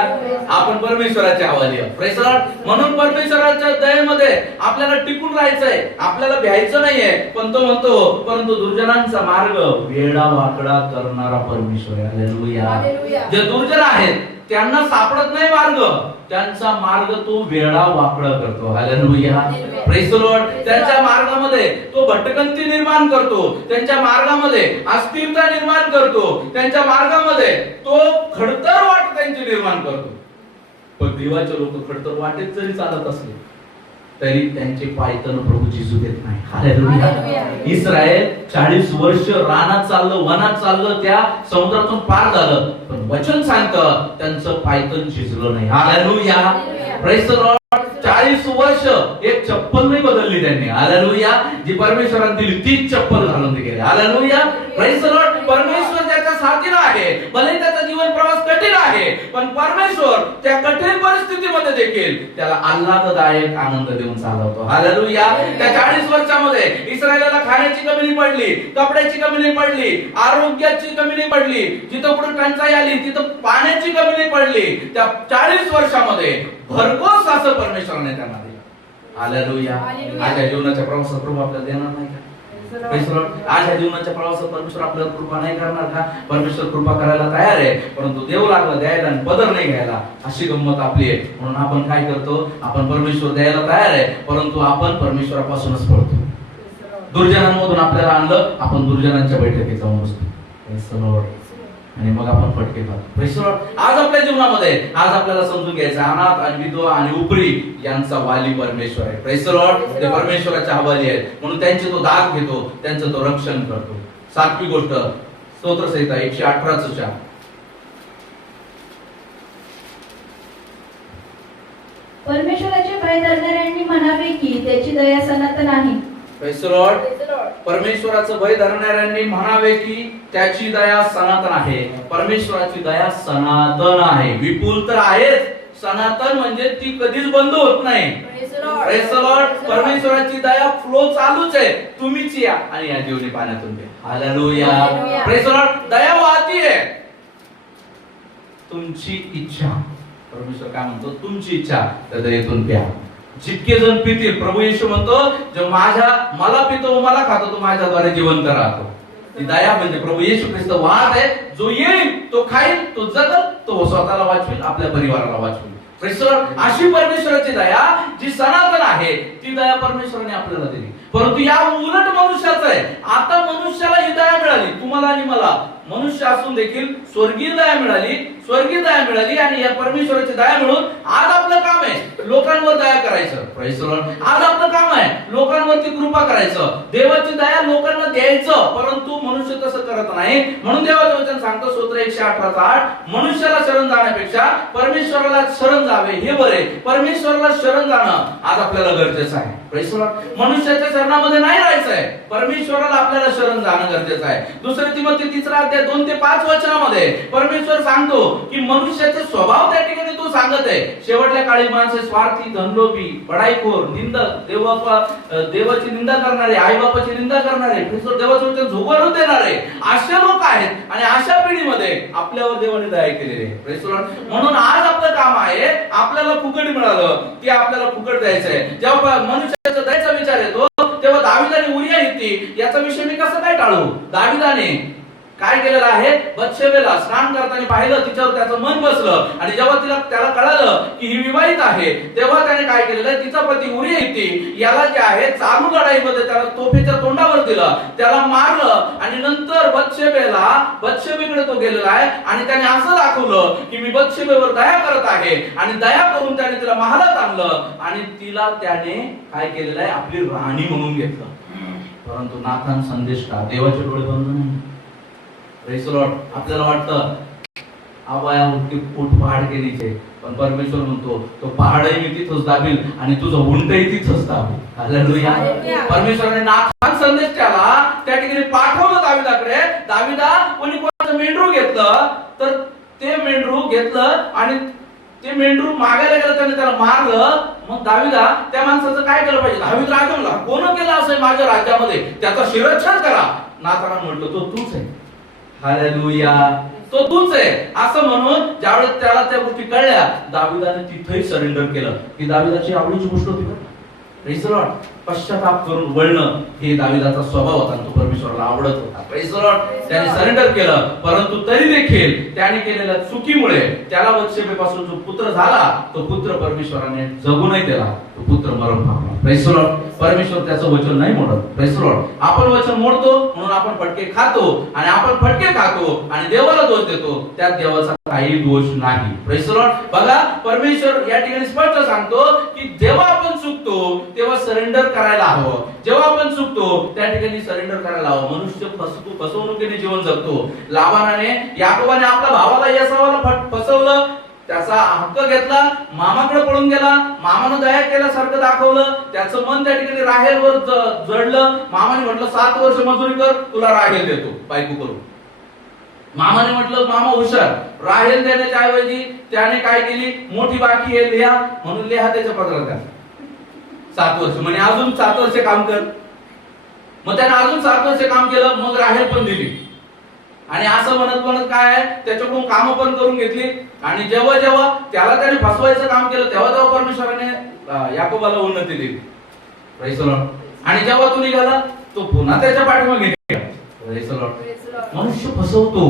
आपण परमेश्वराच्या हवाली आहोत. Praise the Lord. म्हणून परमेश्वराच्या दयेमध्ये आपल्याला टिकून राहायचंय, आपल्याला भ्यायचं नाहीये. पण तो म्हणतो परंतु दुर्जनांचा मार्ग वेडा वाकडा करणारा परमेश्वर आहे. हालेलुया. जे दुर्जन आहेत त्यांना सापडत नाही मार्ग, त्यांचा मार्ग तो वेडा वाकडा करतो. हालेलुया. Praise the Lord. त्यांच्या मार्गामध्ये तो भटकंती निर्माण करतो, त्यांच्या मार्गामध्ये अस्थिरता निर्माण करतो, त्यांच्या मार्गामध्ये तो खडतर वाट त्यांची निर्माण करतो. पण देवाचे लोक खडतर वाटेत जरी चालत असले तरी त्यांचे पायतन प्रभू जिजू देत नाही. हालेलुया. इस्रायल 40 वर्ष रानात चाललं, वनात चाललं, त्या समुद्रातून पार झालं, पण वचन सांगतं त्यांचं पायतन झिजलं नाही. हालेलुया. Praise the Lord. 40 वर्ष एक चप्पल नाही बदलली त्यांनी. हालेलुया. जी परमेश्वराने दिली तीच चप्पल घालून ते गेले. हालेलुया. Praise the lord. परमेश्वर त्याच्या साथीला आहे, भले त्याचा जीवन प्रवास कठीण आहे, पण परमेश्वर त्या कठीण परिस्थितीमध्ये देखील त्याला आल्हाददायक आनंद देऊन चालवतो. हालेलुया. त्या 40 वर्षामध्ये इस्रायलाला खाण्याची कमी नाही पडली, कपड्याची कमी नाही पडली, आरोग्याची कमी नाही पडली, जिथं कुठे टंचाई आली तिथं पाण्याची कमी नाही पडली. त्या 40 वर्षामध्ये भरघोस असं परमेश्वराने त्यांना दिलं. हालेलुया. आज या जीवनाच्या प्रवासात प्रभू आपल्याला देणार नाही का? आज या जीवनाच्या प्रवासात परमेश्वर आपल्याला कृपा नाही करणार का? परमेश्वर कृपा करायला तयार आहे, परंतु देव लागला द्यायला आणि पदर नाही घ्यायला. अशी गंमत आपली आहे. म्हणून आपण काय करतो? आपण परमेश्वर द्यायला तयार आहे, परंतु आपण परमेश्वरापासूनच पळतो. दुर्जनांमधून आपल्याला आणलं, आपण दुर्जनांच्या बैठकीत जाऊन बसतो आणि मग आपण फटके खातो. आज आपल्या जीवनामध्ये आज आपल्याला समजून घ्यायचं, अनाथ आणि विधवा आणि उपरी यांचा वाली परमेश्वर आहे. Praise the Lord. ते परमेश्वराच्या हवाली आहेत, म्हणून त्यांचे तो दाग घेतो, त्यांचं तो रक्षण करतो. 7वी गोष्ट स्तोत्रसंहिता 118:4. परमेश्वराचे भय धरणाऱ्यांनी म्हणावे की त्याची दया सनातन आहे. Praise the Lord. परमेश्वराचं भय धरणाऱ्यांनी म्हणावे की त्याची दया सनातन आहे. परमेश्वराची दया सनातन आहे. विपुल तर आहेच, सनातन म्हणजे ती कधीच बंद होत नाही. Praise the lord. परमेश्वराची दया फ्लो चालूच आहे. तुम्हीच या आणि या जीवनी पाण्यातून घ्या. हालेलुया. Praise the lord. दया वाहतीये. तुमची इच्छा, परमेश्वर काय म्हणतो? तुमची इच्छा त्या दयेतून प्या. जितके जण पितील, प्रभू येशू म्हणतो जो मला पितो मला खातो तो माझ्याद्वारे जिवंत राहतो. ही दया म्हणजे प्रभू येशू ख्रिस्त वाद आहे. जो येईल तो खाईल, तो जगल, तो स्वतःला वाचवेल, आपल्या परिवाराला वाचवेल. अशी परमेश्वराची दया जी सनातन आहे, ती दया परमेश्वराने आपल्याला दिली. परंतु या उलट मनुष्याचं आहे. आता मनुष्याला ही दया मिळाली, तुम्हाला आणि मला. मनुष्य असून देखील स्वर्गीय दया मिळाली, स्वर्गीय दया मिळाली आणि या परमेश्वराची दया मिळून आज आपलं काम आहे लोकांवर दया करायचं. Praise the lord. आज आपलं काम आहे लोकांवरती कृपा करायचं, देवाची दया लोकांना द्यायचं. परंतु मनुष्य तसं करत नाही. म्हणून देवाचं वचन सांगतो स्तोत्र 118:8, मनुष्याला शरण जाण्यापेक्षा परमेश्वराला शरण जावे हे बरे. परमेश्वराला शरण जाणं आज आपल्याला गरजेचं आहे. Praise the Lord. मनुष्याच्या शरणामध्ये नाही राहायचंय, परमेश्वराला आपल्याला शरण जाणं गरजेचं आहे. 2 तिमोथी 3:2 ते 5 वचनामध्ये परमेश्वर सांगतो की मनुष्याचे स्वभाव त्या ठिकाणी तो सांगत आहे. शेवटल्या काळी माणसे स्वार्थी, धनलोभी, बडाईखोर, निंदक, देवाची निंदा करणारे, आई बापाची निंदा करणारे, देवाचं वचन झुगारून देणारे असे लोक आहेत आणि अशा पिढीमध्ये आपल्यावर देवाने दया केलेली आहे. Praise the Lord. म्हणून आज आपलं काम आहे, आपल्याला फुकट मिळालं की आपल्याला फुकट द्यायचं आहे. जेव्हा मनुष्याचा द्यायचा विचार येतो तेव्हा दाविदाने उरिया हित्ती याचा विषय मी कसं काय टाळू? दाविदाने काय केलेलं आहे? बत्शेबेला स्नान करताना पाहिलं, तिच्यावर त्याचं मन बसलं आणि जेव्हा त्याला कळालं की ही विवाहित आहे, तेव्हा त्याने काय केलेलं? तिचा पती उरिया हित्ती याला जे आहे चालू लढाईमध्ये त्याला तोफेच्या तोंडावर दिलं, त्याला मारलं आणि नंतर बत्शेबेकडे तो गेलेला आहे आणि त्याने असं दाखवलं की मी बत्शेबेवर दया करत आहे आणि दया करून त्याने तिला महालात आणलं आणि तिला त्याने काय केलेलं आहे? आपली राणी म्हणून घेतलं. परंतु नाथान संदेश का देवाचे डोळे बंद नाही. Praise the Lord. आपल्याला वाटतं आबाया उठ पहाड के नीचे, पण परमेश्वर म्हणतो तो पहाडही मी तिथंच दाबील आणि तुझं उंटही तिथंच दाबील. हालेलुया. परमेश्वराने नाथान संदेश त्याला त्या ठिकाणी पाठवलं दाविदाकडे. दाविदा कोणाचं मेंढरू घेतलं तर ते मेंढरू घेतलं आणि ते मेंढरू मागायला गेलं, त्याने त्याला मारलं. मग दाविदा त्या माणसाचं काय केलं पाहिजे? दावीद रागवला, कोण केलं असं माझ्या राज्यामध्ये, त्याचा शिरच्छेद करा. नाथान म्हटलं तो तूच आहे. हालेलुया, तो तूच आहे असं म्हणून ज्यावेळेस त्याला त्या गोष्टी कळल्या, दाविदाने तिथेही सरेंडर केलं. ही दाविदाची आवडीची गोष्ट होती. Praise the Lord. पश्चाताप करून वळणं हे दाविदाचा स्वभाव होता, तो परमेश्वराला आवडत होता. Praise the Lord. त्याने सरेंडर केलं, परंतु तरी देखील त्याने केलेल्या चुकीमुळे त्याला बत्शेबेपासून जो पुत्र झाला, तो पुत्र परमेश्वराने जगू नाही दिला, तो पुत्र मरण पावला. Praise the lord. परमेश्वर त्याचं वचन नाही मोडत. Praise the Lord. आपण वचन मोडतो म्हणून आपण फटके खातो, आणि आपण फटके खातो आणि देवाला दोष देतो, त्यात देवाचा काही दोष नाही. Praise the Lord. बघा, परमेश्वर या ठिकाणी स्पष्ट सांगतो की जेव्हा आपण चुकतो तेव्हा सरेंडर करायला हवं. जेव्हा आपण चुकतो त्या ठिकाणी सरेंडर करायला हवं. मनुष्य फसवणुकीने जीवन जगतो. लाबानाने, याकोबाने आपल्या भावाला एसावाला फसवलं, त्याचा हक्क घेतला, मामाकडे पळून गेला, मामानं दया केल्यासारखं दाखवलं, त्याचं मन त्या ठिकाणी राहेलवर जडलं. मामाने म्हटलं 7 वर्ष मजुरी कर, तुला राहेल देतो बायको करून. मामाने म्हटलं मामा हुशार, राहेल देण्याच्या ऐवजी त्याने काय केली, मोठी बाकी आहे लिहा म्हणून लिहा त्याच्या पत्रात 7 वर्ष, म्हणजे अजून 7 वर्ष काम कर. मग त्याने अजून 7 वर्ष काम केलं, मग राहेल पण दिली. आणि असं म्हणत काय आहे, त्याच्याकडून कामं पण करून घेतली. आणि जेव्हा जेव्हा त्याने फसवायचं काम केलं, तेव्हा परमेश्वराने याकोबाला उन्नती दिली. Praise the Lord. आणि जेव्हा तो निघाला, तो पुन्हा त्याच्या पाठीमागे निघाला. Praise the Lord. मनुष्य फसवतो.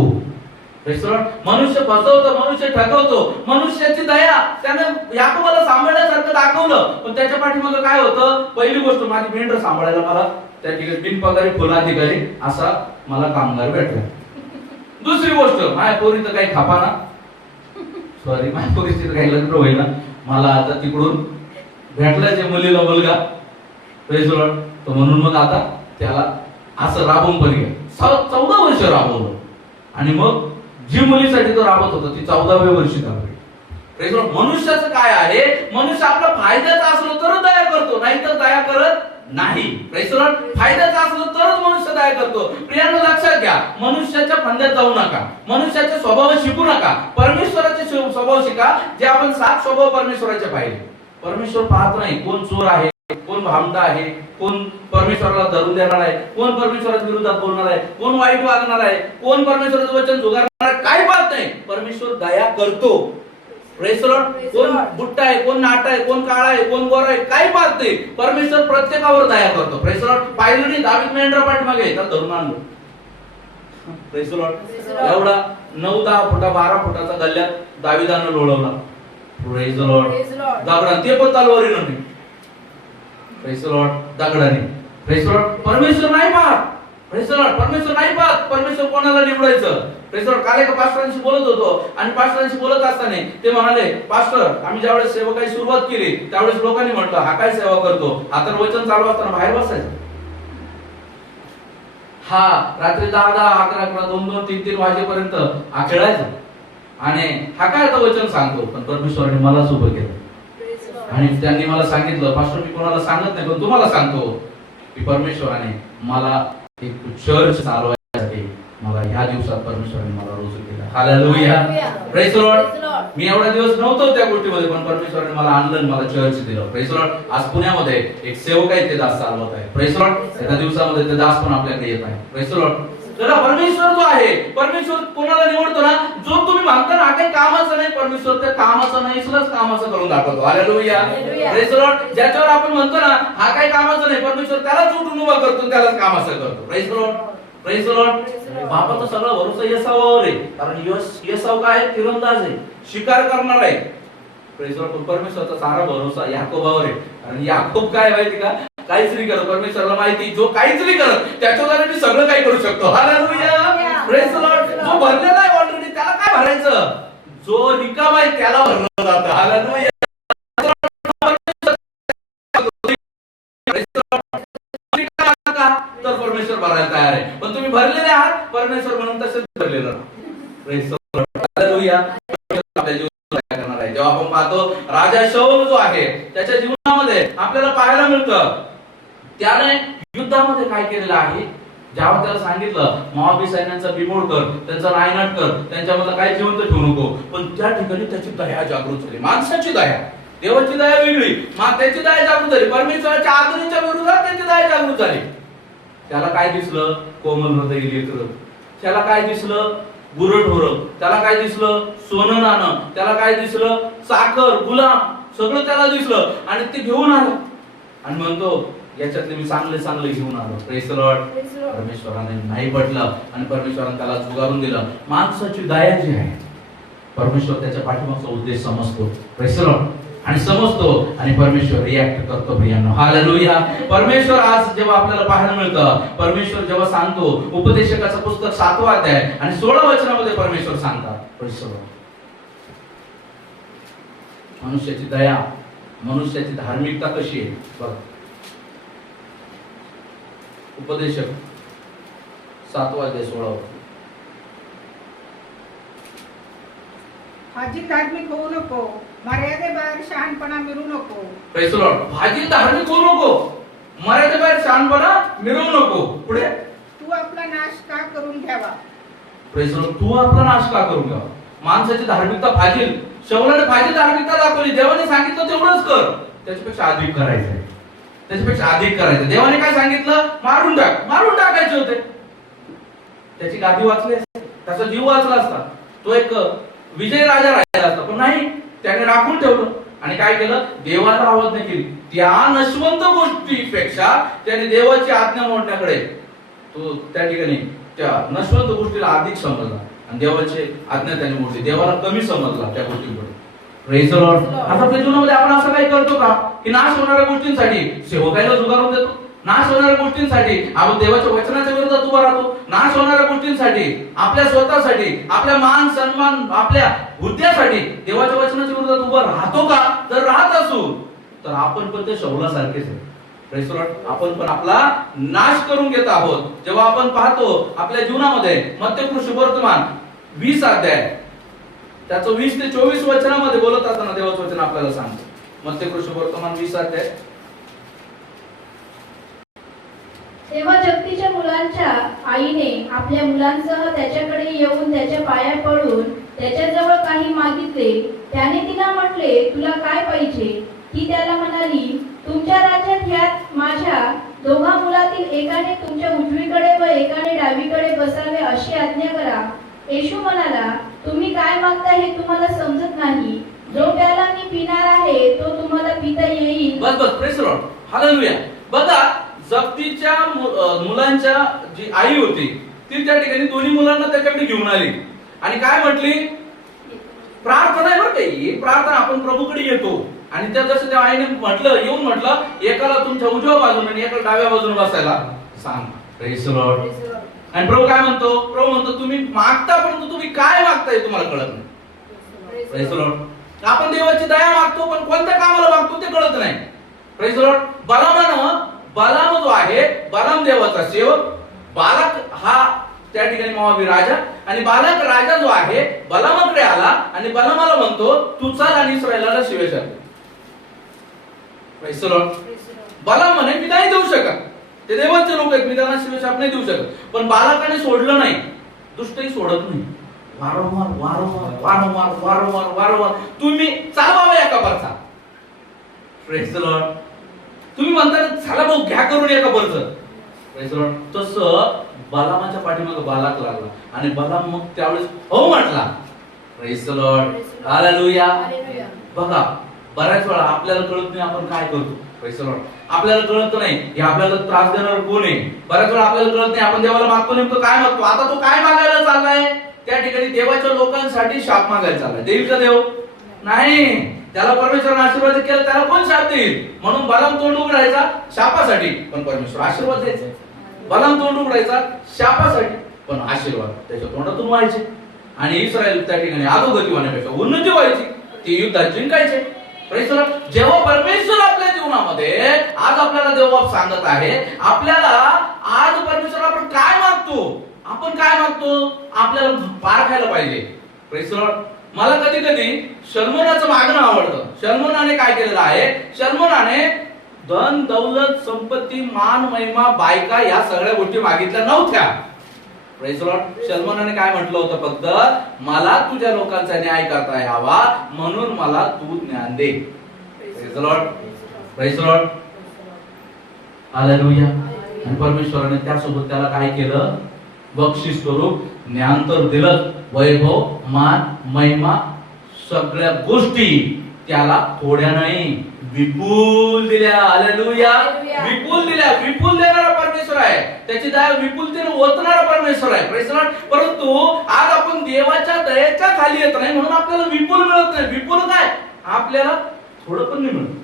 Praise the Lord. मनुष्य फसवतो, मनुष्य ठगवतो. मनुष्याची दया त्याने याकोबाला सांभाळण्यासारखं दाखवलं, पण त्याच्या पाठीमागे काय होतं, पहिली गोष्ट, माझी मेंढर सांभाळायला मला त्या ठिकाणी बिनपगारी फुलाधिकारी असा मला कामगार भेटला. दुसरी गोष्ट, माझ्या पोरी तर काही खापाना, सॉरी माझ्या पोरीची काही लग्न होईना, मला आता तिकडून भेटला जे मुलीला मुलगा. Praise the Lord. तो म्हणून मग आता त्याला असं राबवून पण घ्या. 14 वर्ष राबवलं, आणि मग जी मुलीसाठी तो राबत होता ती 14व्या वर्षी राबली. Praise the lord. मनुष्याचं काय आहे, मनुष्य आपला फायद्याचा असलो तर दया करतो, नाहीतर दया करत नाही. Praise the Lord. फायद्याचा असलं तरच मनुष्य दया करतो. प्रियांनो, लक्षात घ्या, मनुष्याच्या फंद्यात जाऊ नका, मनुष्याचे स्वभाव शिकू नका, परमेश्वराचे स्वभाव शिका, जे आपण 7 स्वभाव परमेश्वराचे पाहिले. परमेश्वर पाहत नाही कोण चोर आहे, कोण भामटा आहे, कोण परमेश्वराला धरून देणार आहे, कोण परमेश्वराच्या विरोधात बोलणार आहे, कोण वाईट वागणार आहे, कोण परमेश्वराचं वचन झुगारणार आहे, काय पाहत नाही. परमेश्वर दया करतो. Praise the Lord. कोण बुट्टा आहे, कोण नाटा आहे, कोण काळा आहे, कोण गोरा आहे, काही पाहत नाही. परमेश्वर प्रत्येकावर दया करतो. Praise the lord. पाहिलं नाही, दावीद मेंढरा पाठीमागे त्याला धरून आणलं. Praise the lord. एवढा 9-10 फुटा 12 फुटाचा गल्ल्यात दाविदानं लोळवला. Praise the lord. दगडाने, ते पण तलवारीनं नाही. Praise the lord. दगडाने. Praise the lord. परमेश्वर नाही पाहत. Praise the lord. परमेश्वर नाही पाहत. परमेश्वर कोणाला निवडायचं. Praise the lord. काल एका पास्टरांशी बोलत होतो, आणि पास्टरांशी बोलत असताना ते म्हणाले, पास्टर, आम्ही ज्यावेळेस सेवकाची सुरुवात केली त्यावेळेस लोकांनी म्हटलं, हा काय सेवा करतो, हा तर वचन चालू असताना बाहेर बसायचा, हा रात्री 10-10, 11-11, 2-2, 3-3 वाजेपर्यंत हा खेळायचा, आणि हा काय आता वचन सांगतो. पण परमेश्वराने मलाच उभं केलं, आणि त्यांनी मला सांगितलं, पास्टर मी कोणाला सांगत नाही पण तुम्हाला सांगतो की परमेश्वराने मला एक चर्च चालवायसाठी मला ह्या दिवसात परमेश्वराने मला रुजू केलं. हालेलुया. Praise the lord. मी एवढा दिवस नव्हतो त्या गोष्टीमध्ये, पण परमेश्वराने मला आणलं, मला चर्च दिलं. Praise the lord. आज पुण्यामध्ये एक सेवक आहे, ते दास चालवत आहे. Praise the Lord. एका दिवसामध्ये ते दास पण आपल्याकडे येत आहे. Praise the Lord. तर परमेश्वर जो आहे, परमेश्वर कोणाला निवडतो ना, जो तुम्ही मागता ना, काही कामाचं नाही, परमेश्वर त्या कामाचं नाही, सगळंच कामाचं करून दाखवतो. हालेलुया. Praise the Lord. ज्याच्यावर आपण म्हणतो ना हा काही कामाचं नाही, परमेश्वर त्यालाच उठून उभा करतो, त्यालाच कामाचं करतो. Praise the lord. Praise the lord. बापाचा सगळा भरोसा येसावावर आहे, कारण येसाव काय आहे, तिरंदाज आहे, शिकार करणार आहे. Praise the lord. परमेश्वरचा सारा भरोसा याकोबावर आहे, आणि याकोब काय माहिती का, काहीच नाही करत. परमेश्वराला माहिती, जो काहीच नाही करत त्याच्याद्वारे मी सगळं काही करू शकतो. हालेलुया. Praise the Lord. जो भरलेला आहे ऑलरेडी त्याला काय भरायचं, जो रिकामा आहे त्याला भरलं जातं. हालेलुया. तर परमेश्वर भरायला तयार आहे, पण तुम्ही भरलेले आहात, परमेश्वर म्हणून तसेच भरलेलं. Praise the lord. हालेलुया. आपल्या जीवनात काय करणार आहे. जेव्हा आपण पाहतो राजा शाऊल जो आहे, त्याच्या जीवनामध्ये आपल्याला पाहायला मिळतं त्याने युद्धामध्ये काय केलेलं आहे. जेव्हा त्याला सांगितलं मोआबी सैन्यांचा बिमोड कर, त्यांचा नायनाट कर, त्यांच्यामध्ये काय जिवंत ठेवू नको, पण त्या ठिकाणी त्याची दया जागृत झाली. माणसाची दया, देवाची दया वेगळी, त्याची दया जागृत झाली. परमेश्वराच्या आज्ञेच्या विरोधात त्याची दया जागृत झाली. त्याला काय दिसलं, कोमल हृदयी लेकरं, त्याला काय दिसलं? गुरढोरं. त्याला काय दिसलं? सोनं नाणं. त्याला काय दिसलं? साखर, गुलाम. सगळं त्याला दिसलं आणि ते घेऊन आलं आणि म्हणतो याच्यातले मी चांगले चांगले घेऊन आलो. Praise the Lord. परमेश्वराने नाही पटलं आणि परमेश्वराने त्याला झुगारून दिलं. माणसाची दया जी आहे, परमेश्वर त्याच्या पाठीमागचा उद्देश समजतो. Praise the Lord. आणि समजतो आणि परमेश्वर रिॲक्ट करतो. प्रियांनो, हालेलुया. परमेश्वर आज जेव्हा आपल्याला पाहायला मिळतं, परमेश्वर जेव्हा सांगतो, उपदेशकाचं पुस्तक 7वा अध्याय आणि 16 वचनामध्ये परमेश्वर सांगतात. Praise the Lord. मनुष्याची दया, मनुष्याची धार्मिकता कशी आहे बघ. उपदेशक 7वा अध्याय 16. फाजील धार्मिक होऊ नको, मर्यादेबाहेर शहाणपणा मिळू नको. Praise the Lord. फाजील धार्मिक होऊ नको, मर्यादेबाहेर शहाणपणा मिळवू नको. पुढे तू आपला नाश का करून घ्यावा. Praise the Lord. तू आपला नाश का करून घ्यावा. माणसाची धार्मिकता फाजील, शौलाने फाजील धार्मिकता दाखवली. देवाने सांगितलं तेवढंच कर, त्याच्यापेक्षा अधिक करायचंय, त्याच्यापेक्षा अधिक करायचं. देवाने काय सांगितलं? मारून टाक. मारून टाकायचे होते. त्याची गादी वाचली असते, त्याचा जीव वाचला असता, तो एक विजय राजा राहिला असता. पण नाही, त्याने राखून ठेवलं आणि काय केलं? देवाला आवाज नाही केली. त्या नश्वंत गोष्टीपेक्षा त्याने देवाची आज्ञा मोडण्याकडे, तो त्या ठिकाणी त्या नश्वंत गोष्टीला अधिक समजला आणि देवाची आज्ञा त्याने मोडली. देवाला कमी समजला त्या गोष्टीकडे. Praise the Lord. आता आपल्या जीवनामध्ये आपण असं काही करतो का की नाश होणाऱ्या गोष्टींसाठी सेवकायला झुगारून देतो? नाश होणाऱ्या गोष्टींसाठी आपण देवाच्या वचनाच्या विरोधात उभा राहतो. नाश होणाऱ्या गोष्टींसाठी, आपल्या स्वतःसाठी, आपल्या मान सन्मान, आपल्या हुद्द्यासाठी देवाच्या वचनाच्या विरोधात उभा राहतो का? जर राहत असू तर आपण पण ते शौलासारखेच आहे. Praise the Lord. आपण पण आपला नाश करून घेत आहोत. जेव्हा आपण पाहतो आपल्या जीवनामध्ये मत्तेकृ शुभवर्तमान 20 अध्याय त्याचं 20 ते 24 वचनामध्ये बोलत असताना देवाचं वचन आपल्याला सांगतो. मत्तेकृ शुभवर्तमान 20 अध्याय. तेव्हा जगतीच्या मुलांच्या आईने आपल्या मुलांसह त्याच्याकडे येऊन त्याच्या पाया पडून त्याच्याजवळ काही मागितले. त्याने तिला म्हटले, तुला काय पाहिजे? ती त्याला म्हणाली, तुमच्या राज्यात ह्यात माझ्या दोघा मुलातील एकाने तुमच्या उजवीकडे व एकाने डावीकडे बसावे अशी आज्ञा करा. येशू म्हणाला, तुम्ही काय मागता हे तुम्हाला समजत नाही. जो प्याला मी पिणार आहे तो तुम्हाला पिता येईल. बस बस. Praise the lord. हालेलुया. बघा, जप्तीच्या मुलांच्या जी आई होती ती त्या ठिकाणी दोन्ही मुलांना त्याच्याकडे घेऊन आली आणि काय म्हटली? प्रार्थना आहे बरं का ही प्रार्थना. आपण प्रभूकडे येतो आणि त्या जसं त्या आईने म्हटलं, येऊन म्हटलं, एकाला तुमच्या उजव्या बाजूने आणि एकाला डाव्या बाजूने बसायला सांग. Praise the Lord. आणि प्रभू काय म्हणतो? प्रभू म्हणतो, तुम्ही मागता परंतु तुम्ही काय मागताय तुम्हाला कळत नाही. Praise the Lord. आपण देवाची दया मागतो पण कोणत्या कामाला मागतो ते कळत नाही. Praise the Lord. बलाम जो आहे, बलाम देवाचा सेवक, बालक हा त्या ठिकाणी मोआबी राजा आणि बालक राजा जो आहे बलामाकडे आला आणि बलामाला म्हणतो, तू चल आणि इस्रायलाला शिवे सांग. Praise the Lord. बलाम म्हणे, मी नाही देऊ शकत, ते देवाचे लोक आहेत, मी त्यांना शिवेशाप नाही देऊ शकत. पण बालकाने सोडलं नाही, दुष्टही सोडत नाही. वारंवार वारंवार वारंवार वारंवार वारंवार तुम्ही चालवावा एका परचा. Praise the Lord. तुम्ही म्हणता झाला भाऊ घ्या करून एका परचं. Praise the Lord. तसं बलामाच्या पाठीमागे बालाक लागला आणि बलाम मग त्यावेळेस हो म्हटला. Praise the lord. हालेलुया. बघा, बऱ्याच वेळा आपल्याला कळत नाही आपण काय करतो. Praise the Lord. आपल्याला कळत नाही हे आपल्याला त्रास देणार कोण आहे. बऱ्याच वेळा आपल्याला कळत नाही आपण देवाला मागतो नेमकं काय मागतो. आता तो काय मागायला चाललाय? त्या ठिकाणी देवाच्या लोकांसाठी शाप मागायला चाललाय. देईल का देव? नाही. त्याला परमेश्वराने आशीर्वाद केला, त्याला कोण शाप देईल? म्हणून बलाम तोंड उघडायचा शापासाठी, पण परमेश्वर आशीर्वाद द्यायचा. बलाम तोंड उघडायचा शापासाठी, पण आशीर्वाद त्याच्या तोंडातून व्हायचे आणि इस्रायल त्या ठिकाणी अधोगती होण्यापेक्षा उन्नती व्हायची, ते युद्धात जिंकायचे. Praise the Lord. जेव्हा परमेश्वर आपल्या जीवनामध्ये आज आपल्याला देवबाप सांगत आहे, आपल्याला आज परमेश्वर आपण काय मागतो, आपण काय मागतो, आपल्याला पार खायला पाहिजे. Praise the Lord. मला कधी कधी शल्मोनाचं मागणं आवडतं. शल्मोनाने काय केलेलं आहे? शल्मोनाने धन दौलत संपत्ती मान महिमा बायका या सगळ्या गोष्टी मागितल्या नव्हत्या. Praise the Lord. शल्मोनाने काय म्हटलं होतं? फक्त मला तुझ्या लोकांचा न्याय करता यावा म्हणून मला तू ज्ञान दे. Praise the lord. Praise the lord. हालेलुया. आणि परमेश्वराने त्यासोबत त्याला काय केलं? बक्षीस स्वरूप ज्ञान तर दिलं, वैभव, मान, महिमा, सगळ्या गोष्टी त्याला थोड्या नाही, विपुल दिल्या. हालेलुया. विपुल दिल्या. विपुल देणारा परमेश्वर आहे. त्याची दया विपुलतेने ओतणारा परमेश्वर आहे. Praise the Lord. परंतु आज आपण देवाच्या दयेच्या खाली येत नाही म्हणून आपल्याला विपुल मिळत नाही. विपुल काय? आपल्याला थोडं पण नाही मिळत.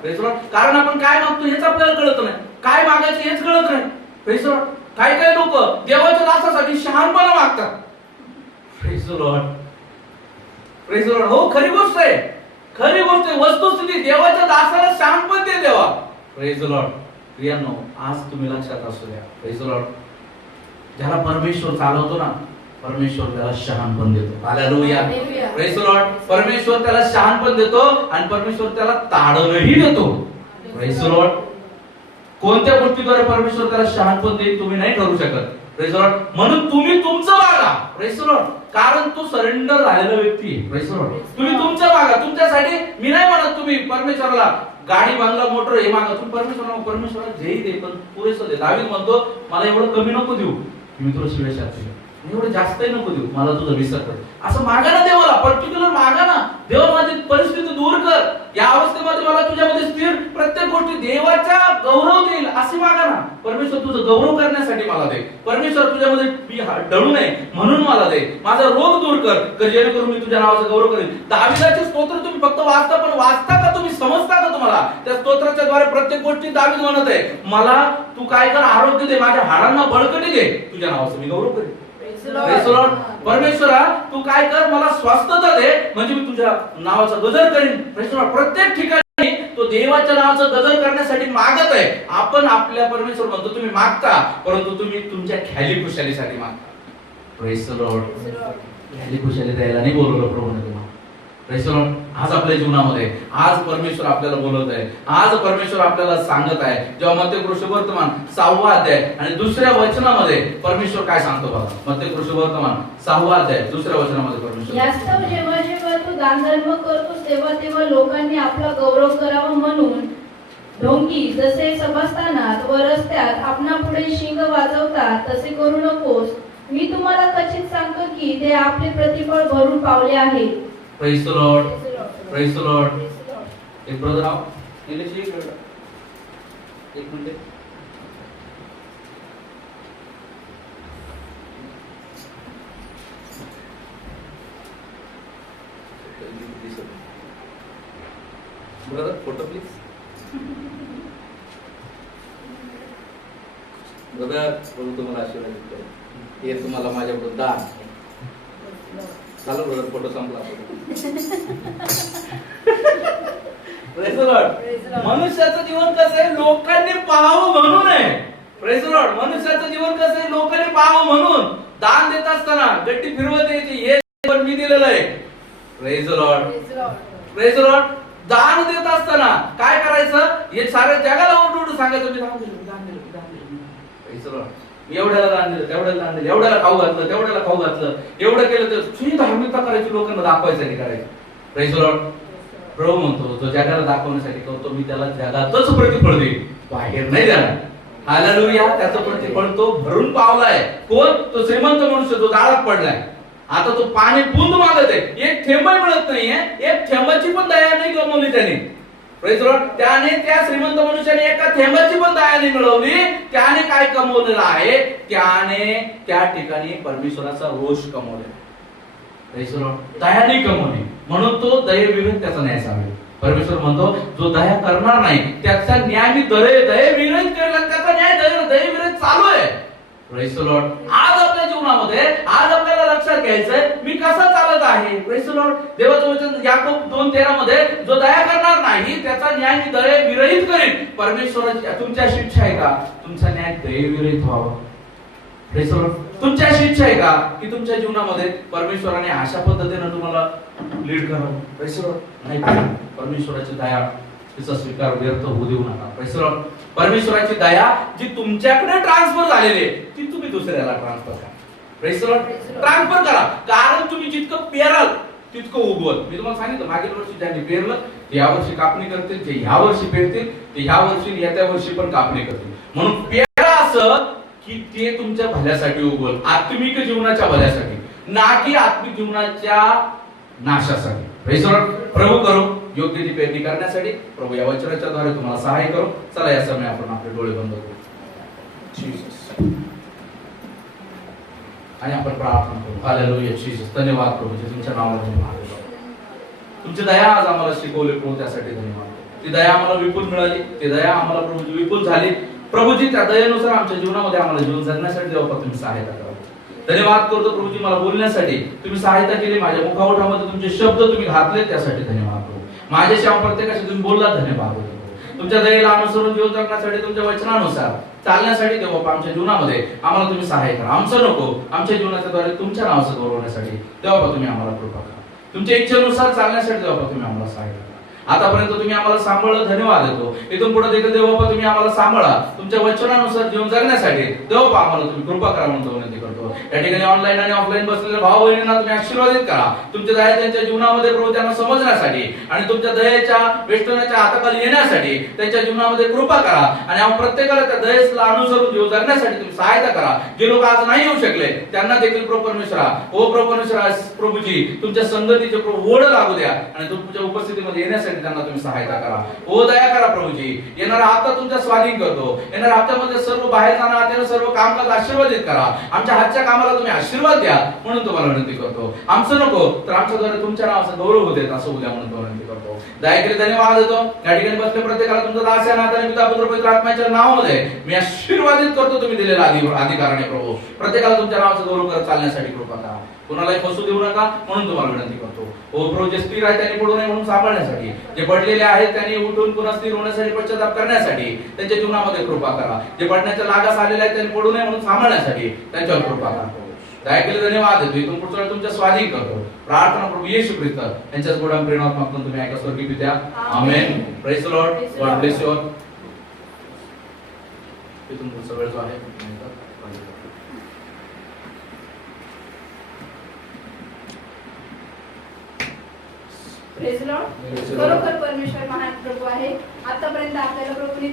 Praise the Lord. कारण आपण काय मागतो हेच आपल्याला कळत नाही, काय मागायचं हेच कळत नाही. Praise the Lord. काही काही लोक देवाच्या दासासाठी शहाणपणा मागतात. Praise the lord. Praise the Lord. हो, खरी गोष्ट आहे, खरी गोष्ट आहे. वस्तुस्थिती देवाच्या दासाला शहाणपण दे देवा. Praise the Lord. प्रियांनो, आज तुम्ही लक्षात असू द्या. Praise the Lord. ज्याला परमेश्वर चालवतो ना, परमेश्वर त्याला शहाणपण देतो. हालेलुया. Praise the lord. परमेश्वर त्याला शहाणपण देतो आणि परमेश्वर त्याला ताडणही देतो. Praise the Lord. कोणत्या गोष्टीद्वारे परमेश्वर त्याला शहाणपण देईल तुम्ही नाही ठरवू शकत. Praise the Lord. म्हणून तुम्ही तुमचं वागा. Praise the Lord. कारण तो सरेंडर झालेला व्यक्ती आहे. Praise the Lord. तुम्ही तुमचं वागा. तुमच्यासाठी मी नाही म्हणत तुम्ही परमेश्वराला गाडी, बांगला, मोटर हे मागा. तुम्ही परमेश्वराला जेही दे पण पुरेसं दे. दावीद म्हणतो मला एवढं कमी नको देऊ, मी तुला शिवाय एवढं जास्तही नको देऊ, मला तुझं विसर कर. असं मागा ना देवाला, पर्टिक्युलर मागा ना. देवा माझी परिस्थिती दूर कर, या अवस्थेमध्ये मला तुझ्यामध्ये स्थिर प्रत्येक गोष्टी देवाचा गौरव देईल असे मागा ना. परमेश्वर तुझं गौरव करण्यासाठी मला दे. परमेश्वर तुझ्यामध्ये मी डळू नये म्हणून मला दे. माझा रोग दूर कर जेणेकरून मी तुझ्या नावाचा गौरव करेन. दाविदाचे स्तोत्र तुम्ही फक्त वाचता, पण वाचता का तुम्ही? समजता का तुम्हाला? त्या स्तोत्राच्या द्वारे प्रत्येक गोष्टी दावीद म्हणत आहे मला तू काय कर, आरोग्य दे, माझ्या हाडांना बळकटी दे, तुझ्या नावाचं मी गौरव करेन. परमेश्वरा तू काय कर, मला स्वस्थता दे म्हणजे मी तुझ्या नावाचा गजर करीन. प्रत्येक ठिकाणी तो देवाच्या नावाचा गजर करण्यासाठी मागत आहे. आपण आपल्या परमेश्वर म्हणतो तुम्ही मागता, परंतु तुम्ही तुमच्या ख्याली खुशालीसाठी मागता. Praise the Lord. ख्याली खुशाली द्यायला नाही बोलवलं प्रभूने तुम्हाला. Praise the lord. आज आपल्या जीवनामध्ये आज परमेश्वर आपल्याला बोलवत आहे. आज परमेश्वर आपल्याला सांगत आहे. जेव्हा मत्तेकृष्णवर्तमान 6वा अध्याय आणि दुसऱ्या वचनामध्ये परमेश्वर काय सांगतो बघा. मत्तेकृष्णवर्तमान 6वा अध्याय दुसऱ्या वचनामध्ये परमेश्वर यास्तव जेव्हा जेव्हा तू दानधर्म करतोस तेव्हा तेव्हा लोकांनी आपला गौरव करावा म्हणून ढोंगी जसे सभास्थानात व रस्त्यात आपणा पुढे शिंग वाजवतात तसे करू नकोस. मी तुम्हाला खचित सांगतो की ते आपले प्रतिफळ भरून पावले आहे. Praise the lord. Praise the lord. एक ब्रदर आओ निलेश एक minute. Brother photo please. Brother प्रभू तुम्हाला आशीर्वाद देतो. हे तुम्हाला माझ्याबद्दल दान. चला ब्रदर फोटो संपला. Praise the lord. मनुष्याचं जीवन कसं आहे लोकांनी पाहावं म्हणून आहे. Praise the lord. मनुष्याचं जीवन कसं आहे लोकांनी पाहावं म्हणून. दान देत असताना गट्टी फिरवत यायची, हे पण मी दिलेलं आहे. Praise the lord. Praise the Lord. दान देत असताना काय करायचं, हे साऱ्या जगाला ओरडून सांगायचं मी दान दिलं. Praise the Lord. एवढ्याला दान दिलं, तेवढ्याला दान दिलं, एवढ्याला खाऊ घातलं, तेवढ्याला खाऊ घातलं, एवढं केलं तर तुझी धार्मिकता करायची, लोकांना दाखवायसाठी करायचं. Praise the Lord. प्रभू म्हणतो जो जगाला दाखवण्यासाठी करतो मी त्याला जगातच प्रतिफळ देईन, बाहेर नाही देणार. हालेलुया. त्याचं प्रतिफळ तो भरून पावलाय. कोण? तो श्रीमंत मनुष्य जो जाळात पडलाय. आता तो पाणी बुंद मागत आहे, एक थेंब मिळत नाहीये, एक थेंबाची पण दया नाही गमावली त्याने. Praise the Lord. त्याने त्या श्रीमंत मनुष्याने एका थेंबाची पण दया नाही मिळवली. त्याने काय कमवलेलं आहे, त्याने त्या ठिकाणी परमेश्वराचा रोष कमवलेला. Praise the lord. दया नाही कमवली म्हणून तो दयेविरहित त्याचा न्याय सांगेल. परमेश्वर म्हणतो जो दया करणार नाही त्याचा न्याय मी दयेविरहित करेल आणि त्याचा न्याय दयेविरहित चालू आहे. Praise the lord. आज आपल्या जीवनामध्ये आज आपल्याला लक्षात घ्यायचंय मी कसा चालत आहे. Praise the Lord. देवाचं वचन याकोब 2:13 मध्ये जो दया करणार नाही त्याचा न्याय मी दयेविरहित करेन. परमेश्वराची तुमची अशी इच्छा आहे का तुमचा न्याय दयेविरहित व्हावा. Praise the Lord. तुमची अशी इच्छा आहे का की तुमच्या जीवनामध्ये परमेश्वराने अशा पद्धतीने तुम्हाला लीड करावं. Praise the lord. नाही. परमेश्वराची दया तिचा स्वीकार व्यर्थ होऊ देऊ नका. Praise the lord. परमेश्वराची दया जी तुमच्याकडे ट्रान्सफर झालेली आहे ती तुम्ही दुसऱ्याला ट्रान्सफर करा. Praise the Lord. ट्रान्सफर करा. कारण तुम्ही जितकं पेराल तितकं उगवल. मी तुम्हाला सांगितलं मागील वर्षी ज्यांनी पेरलं ते या वर्षी कापणी करतील, जे ह्या वर्षी पेरतील ते ह्या वर्षी येत्या वर्षी पण कापणी करतील. म्हणून पेरा असं की ते तुमच्या भल्यासाठी उगवल, आत्मिक जीवनाच्या भल्यासाठी, ना की आत्मिक जीवनाच्या नाशासाठी. Praise the Lord. प्रभू करो योग्य ती पेरणी करण्यासाठी. प्रभू या वचनाच्या द्वारे तुम्हाला सहाय्य करो. चला या समय आपण आपले डोळे बंद करू आणि आपण प्रार्थना करू. Hallelujah Jesus. धन्यवाद प्रभू, तुमच्या नावाला धन्यवाद. तुमची दया आज आम्हाला शिकवली प्रभू, त्यासाठी धन्यवाद. ती दया आम्हाला विपुल मिळाली, ती दया आम्हाला प्रभू विपुल झाली. प्रभूजी त्या दयेनुसार आमच्या जीवनामध्ये आम्हाला जीवन जगण्यासाठी देवा तुम्ही सहायता करा. धन्यवाद करतो प्रभूजी, मला बोलण्यासाठी तुम्ही सहायता केली, माझ्या मुखावठामध्ये तुमचे शब्द तुम्ही घातले, त्यासाठी धन्यवाद प्रभू. माझ्याशी प्रत्येकाशी तुम्ही बोलला, धन्यवाद प्रभू. तुमच्या दयेला अनुसरून जीवन जगण्यासाठी, तुमच्या वचनानुसार चालण्यासाठी देवा आमच्या जीवनामध्ये आम्हाला तुम्ही सहाय्य करा. आमचं नको, आमच्या जीवनाच्या द्वारे तुमच्या नावाचं गौरवण्यासाठी देवा तुम्ही आम्हाला कृपा करा. तुमच्या इच्छेनुसार चालण्यासाठी देवा तुम्ही आम्हाला सहाय्य करा. आतापर्यंत तुम्ही आम्हाला सांभाळलं, धन्यवाद देतो. इथून पुढे देखील देवा तुम्ही आम्हाला सांभाळा, तुमच्या वचनानुसार जीवन जगण्यासाठी देवा आम्हाला तुम्ही कृपा करा म्हणून विनंती करतो. या ठिकाणी ऑनलाईन आणि ऑफलाईन बसलेल्या भाऊ बहिणींना तुम्ही आशीर्वादित करा. तुमच्या दया त्यांच्या जीवनामध्ये प्रभू त्यांना समजण्यासाठी आणि तुमच्या दयेच्या वेष्टनाच्या हाताखाली येण्यासाठी त्यांच्या जीवनामध्ये कृपा करा. आणि आपण प्रत्येकाला त्या दयेला अनुसरून जीवन जगण्यासाठी तुम्ही सहायता करा. जे लोक आज नाही येऊ शकले त्यांना देखील प्रभू परमेश्वरा, ओ प्रभू परमेश्वरा, प्रभूजी तुमच्या संगतीचे प्रभू ओढ लागू द्या आणि तुमच्या उपस्थितीमध्ये येण्यासाठी त्यांना तुम्ही सहायता करा. ओ दया करा प्रभूजी. येणारा हप्ता तुमच्या स्वाधीन करतो. येणाऱ्या हप्त्यामध्ये सर्व बाहेर जाणाऱ्या हाताने सर्व कामकाज आशीर्वादित करा. आमच्या हातच्या कामाला तुम्ही आशीर्वाद द्या म्हणून तुम्हाला विनंती करतो. आमचं नको तर आमच्याद्वारे तुमच्या नावाचा गौरव होऊ देत असं उद्या म्हणून विनंती करतो. दया केली, धन्यवाद देतो. या ठिकाणी बसले प्रत्येकाला तुमचा दास या नात्याने पिता पुत्र पवित्र आत्म्याच्या नावामध्ये मी आशीर्वादित करतो. तुम्ही दिलेला अधिकाराने प्रभू प्रत्येकाला तुमच्या नावाचा गौरव करत चालण्यासाठी कृपा करा. कुणालाही फसू देऊ नका म्हणून तुम्हाला विनंती करतो. ओ प्रभू, जे स्थिर आहे त्यांनी पडू नये म्हणून सांभाळण्यासाठी, जे पडलेले आहेत त्यांनी उठून पुन्हा स्थिर होण्यासाठी, पश्चाताप करण्यासाठी त्यांच्या जीवनामध्ये कृपा करा. जे पडण्याच्या लागास आलेले आहेत त्यांनी पडू नये म्हणून सांभाळण्यासाठी त्यांच्यावर कृपा करा. दया केली, धन्यवाद देतो. इथून पुढच्या वेळी तुमच्या स्वाधीन करतो. प्रार्थना प्रभू येशू ख्रिस्त यांच्याच गोडा प्रेमात्मक तुम्ही ऐका स्वर्गीय पित्या. आमेन. Praise the lord. God bless you all. इथून पुढचा वेळ जो आहे प्रेज लॉर्ड. खरोखर परमेश्वर महान प्रभू आहे. आतापर्यंत आपल्याला प्रभूने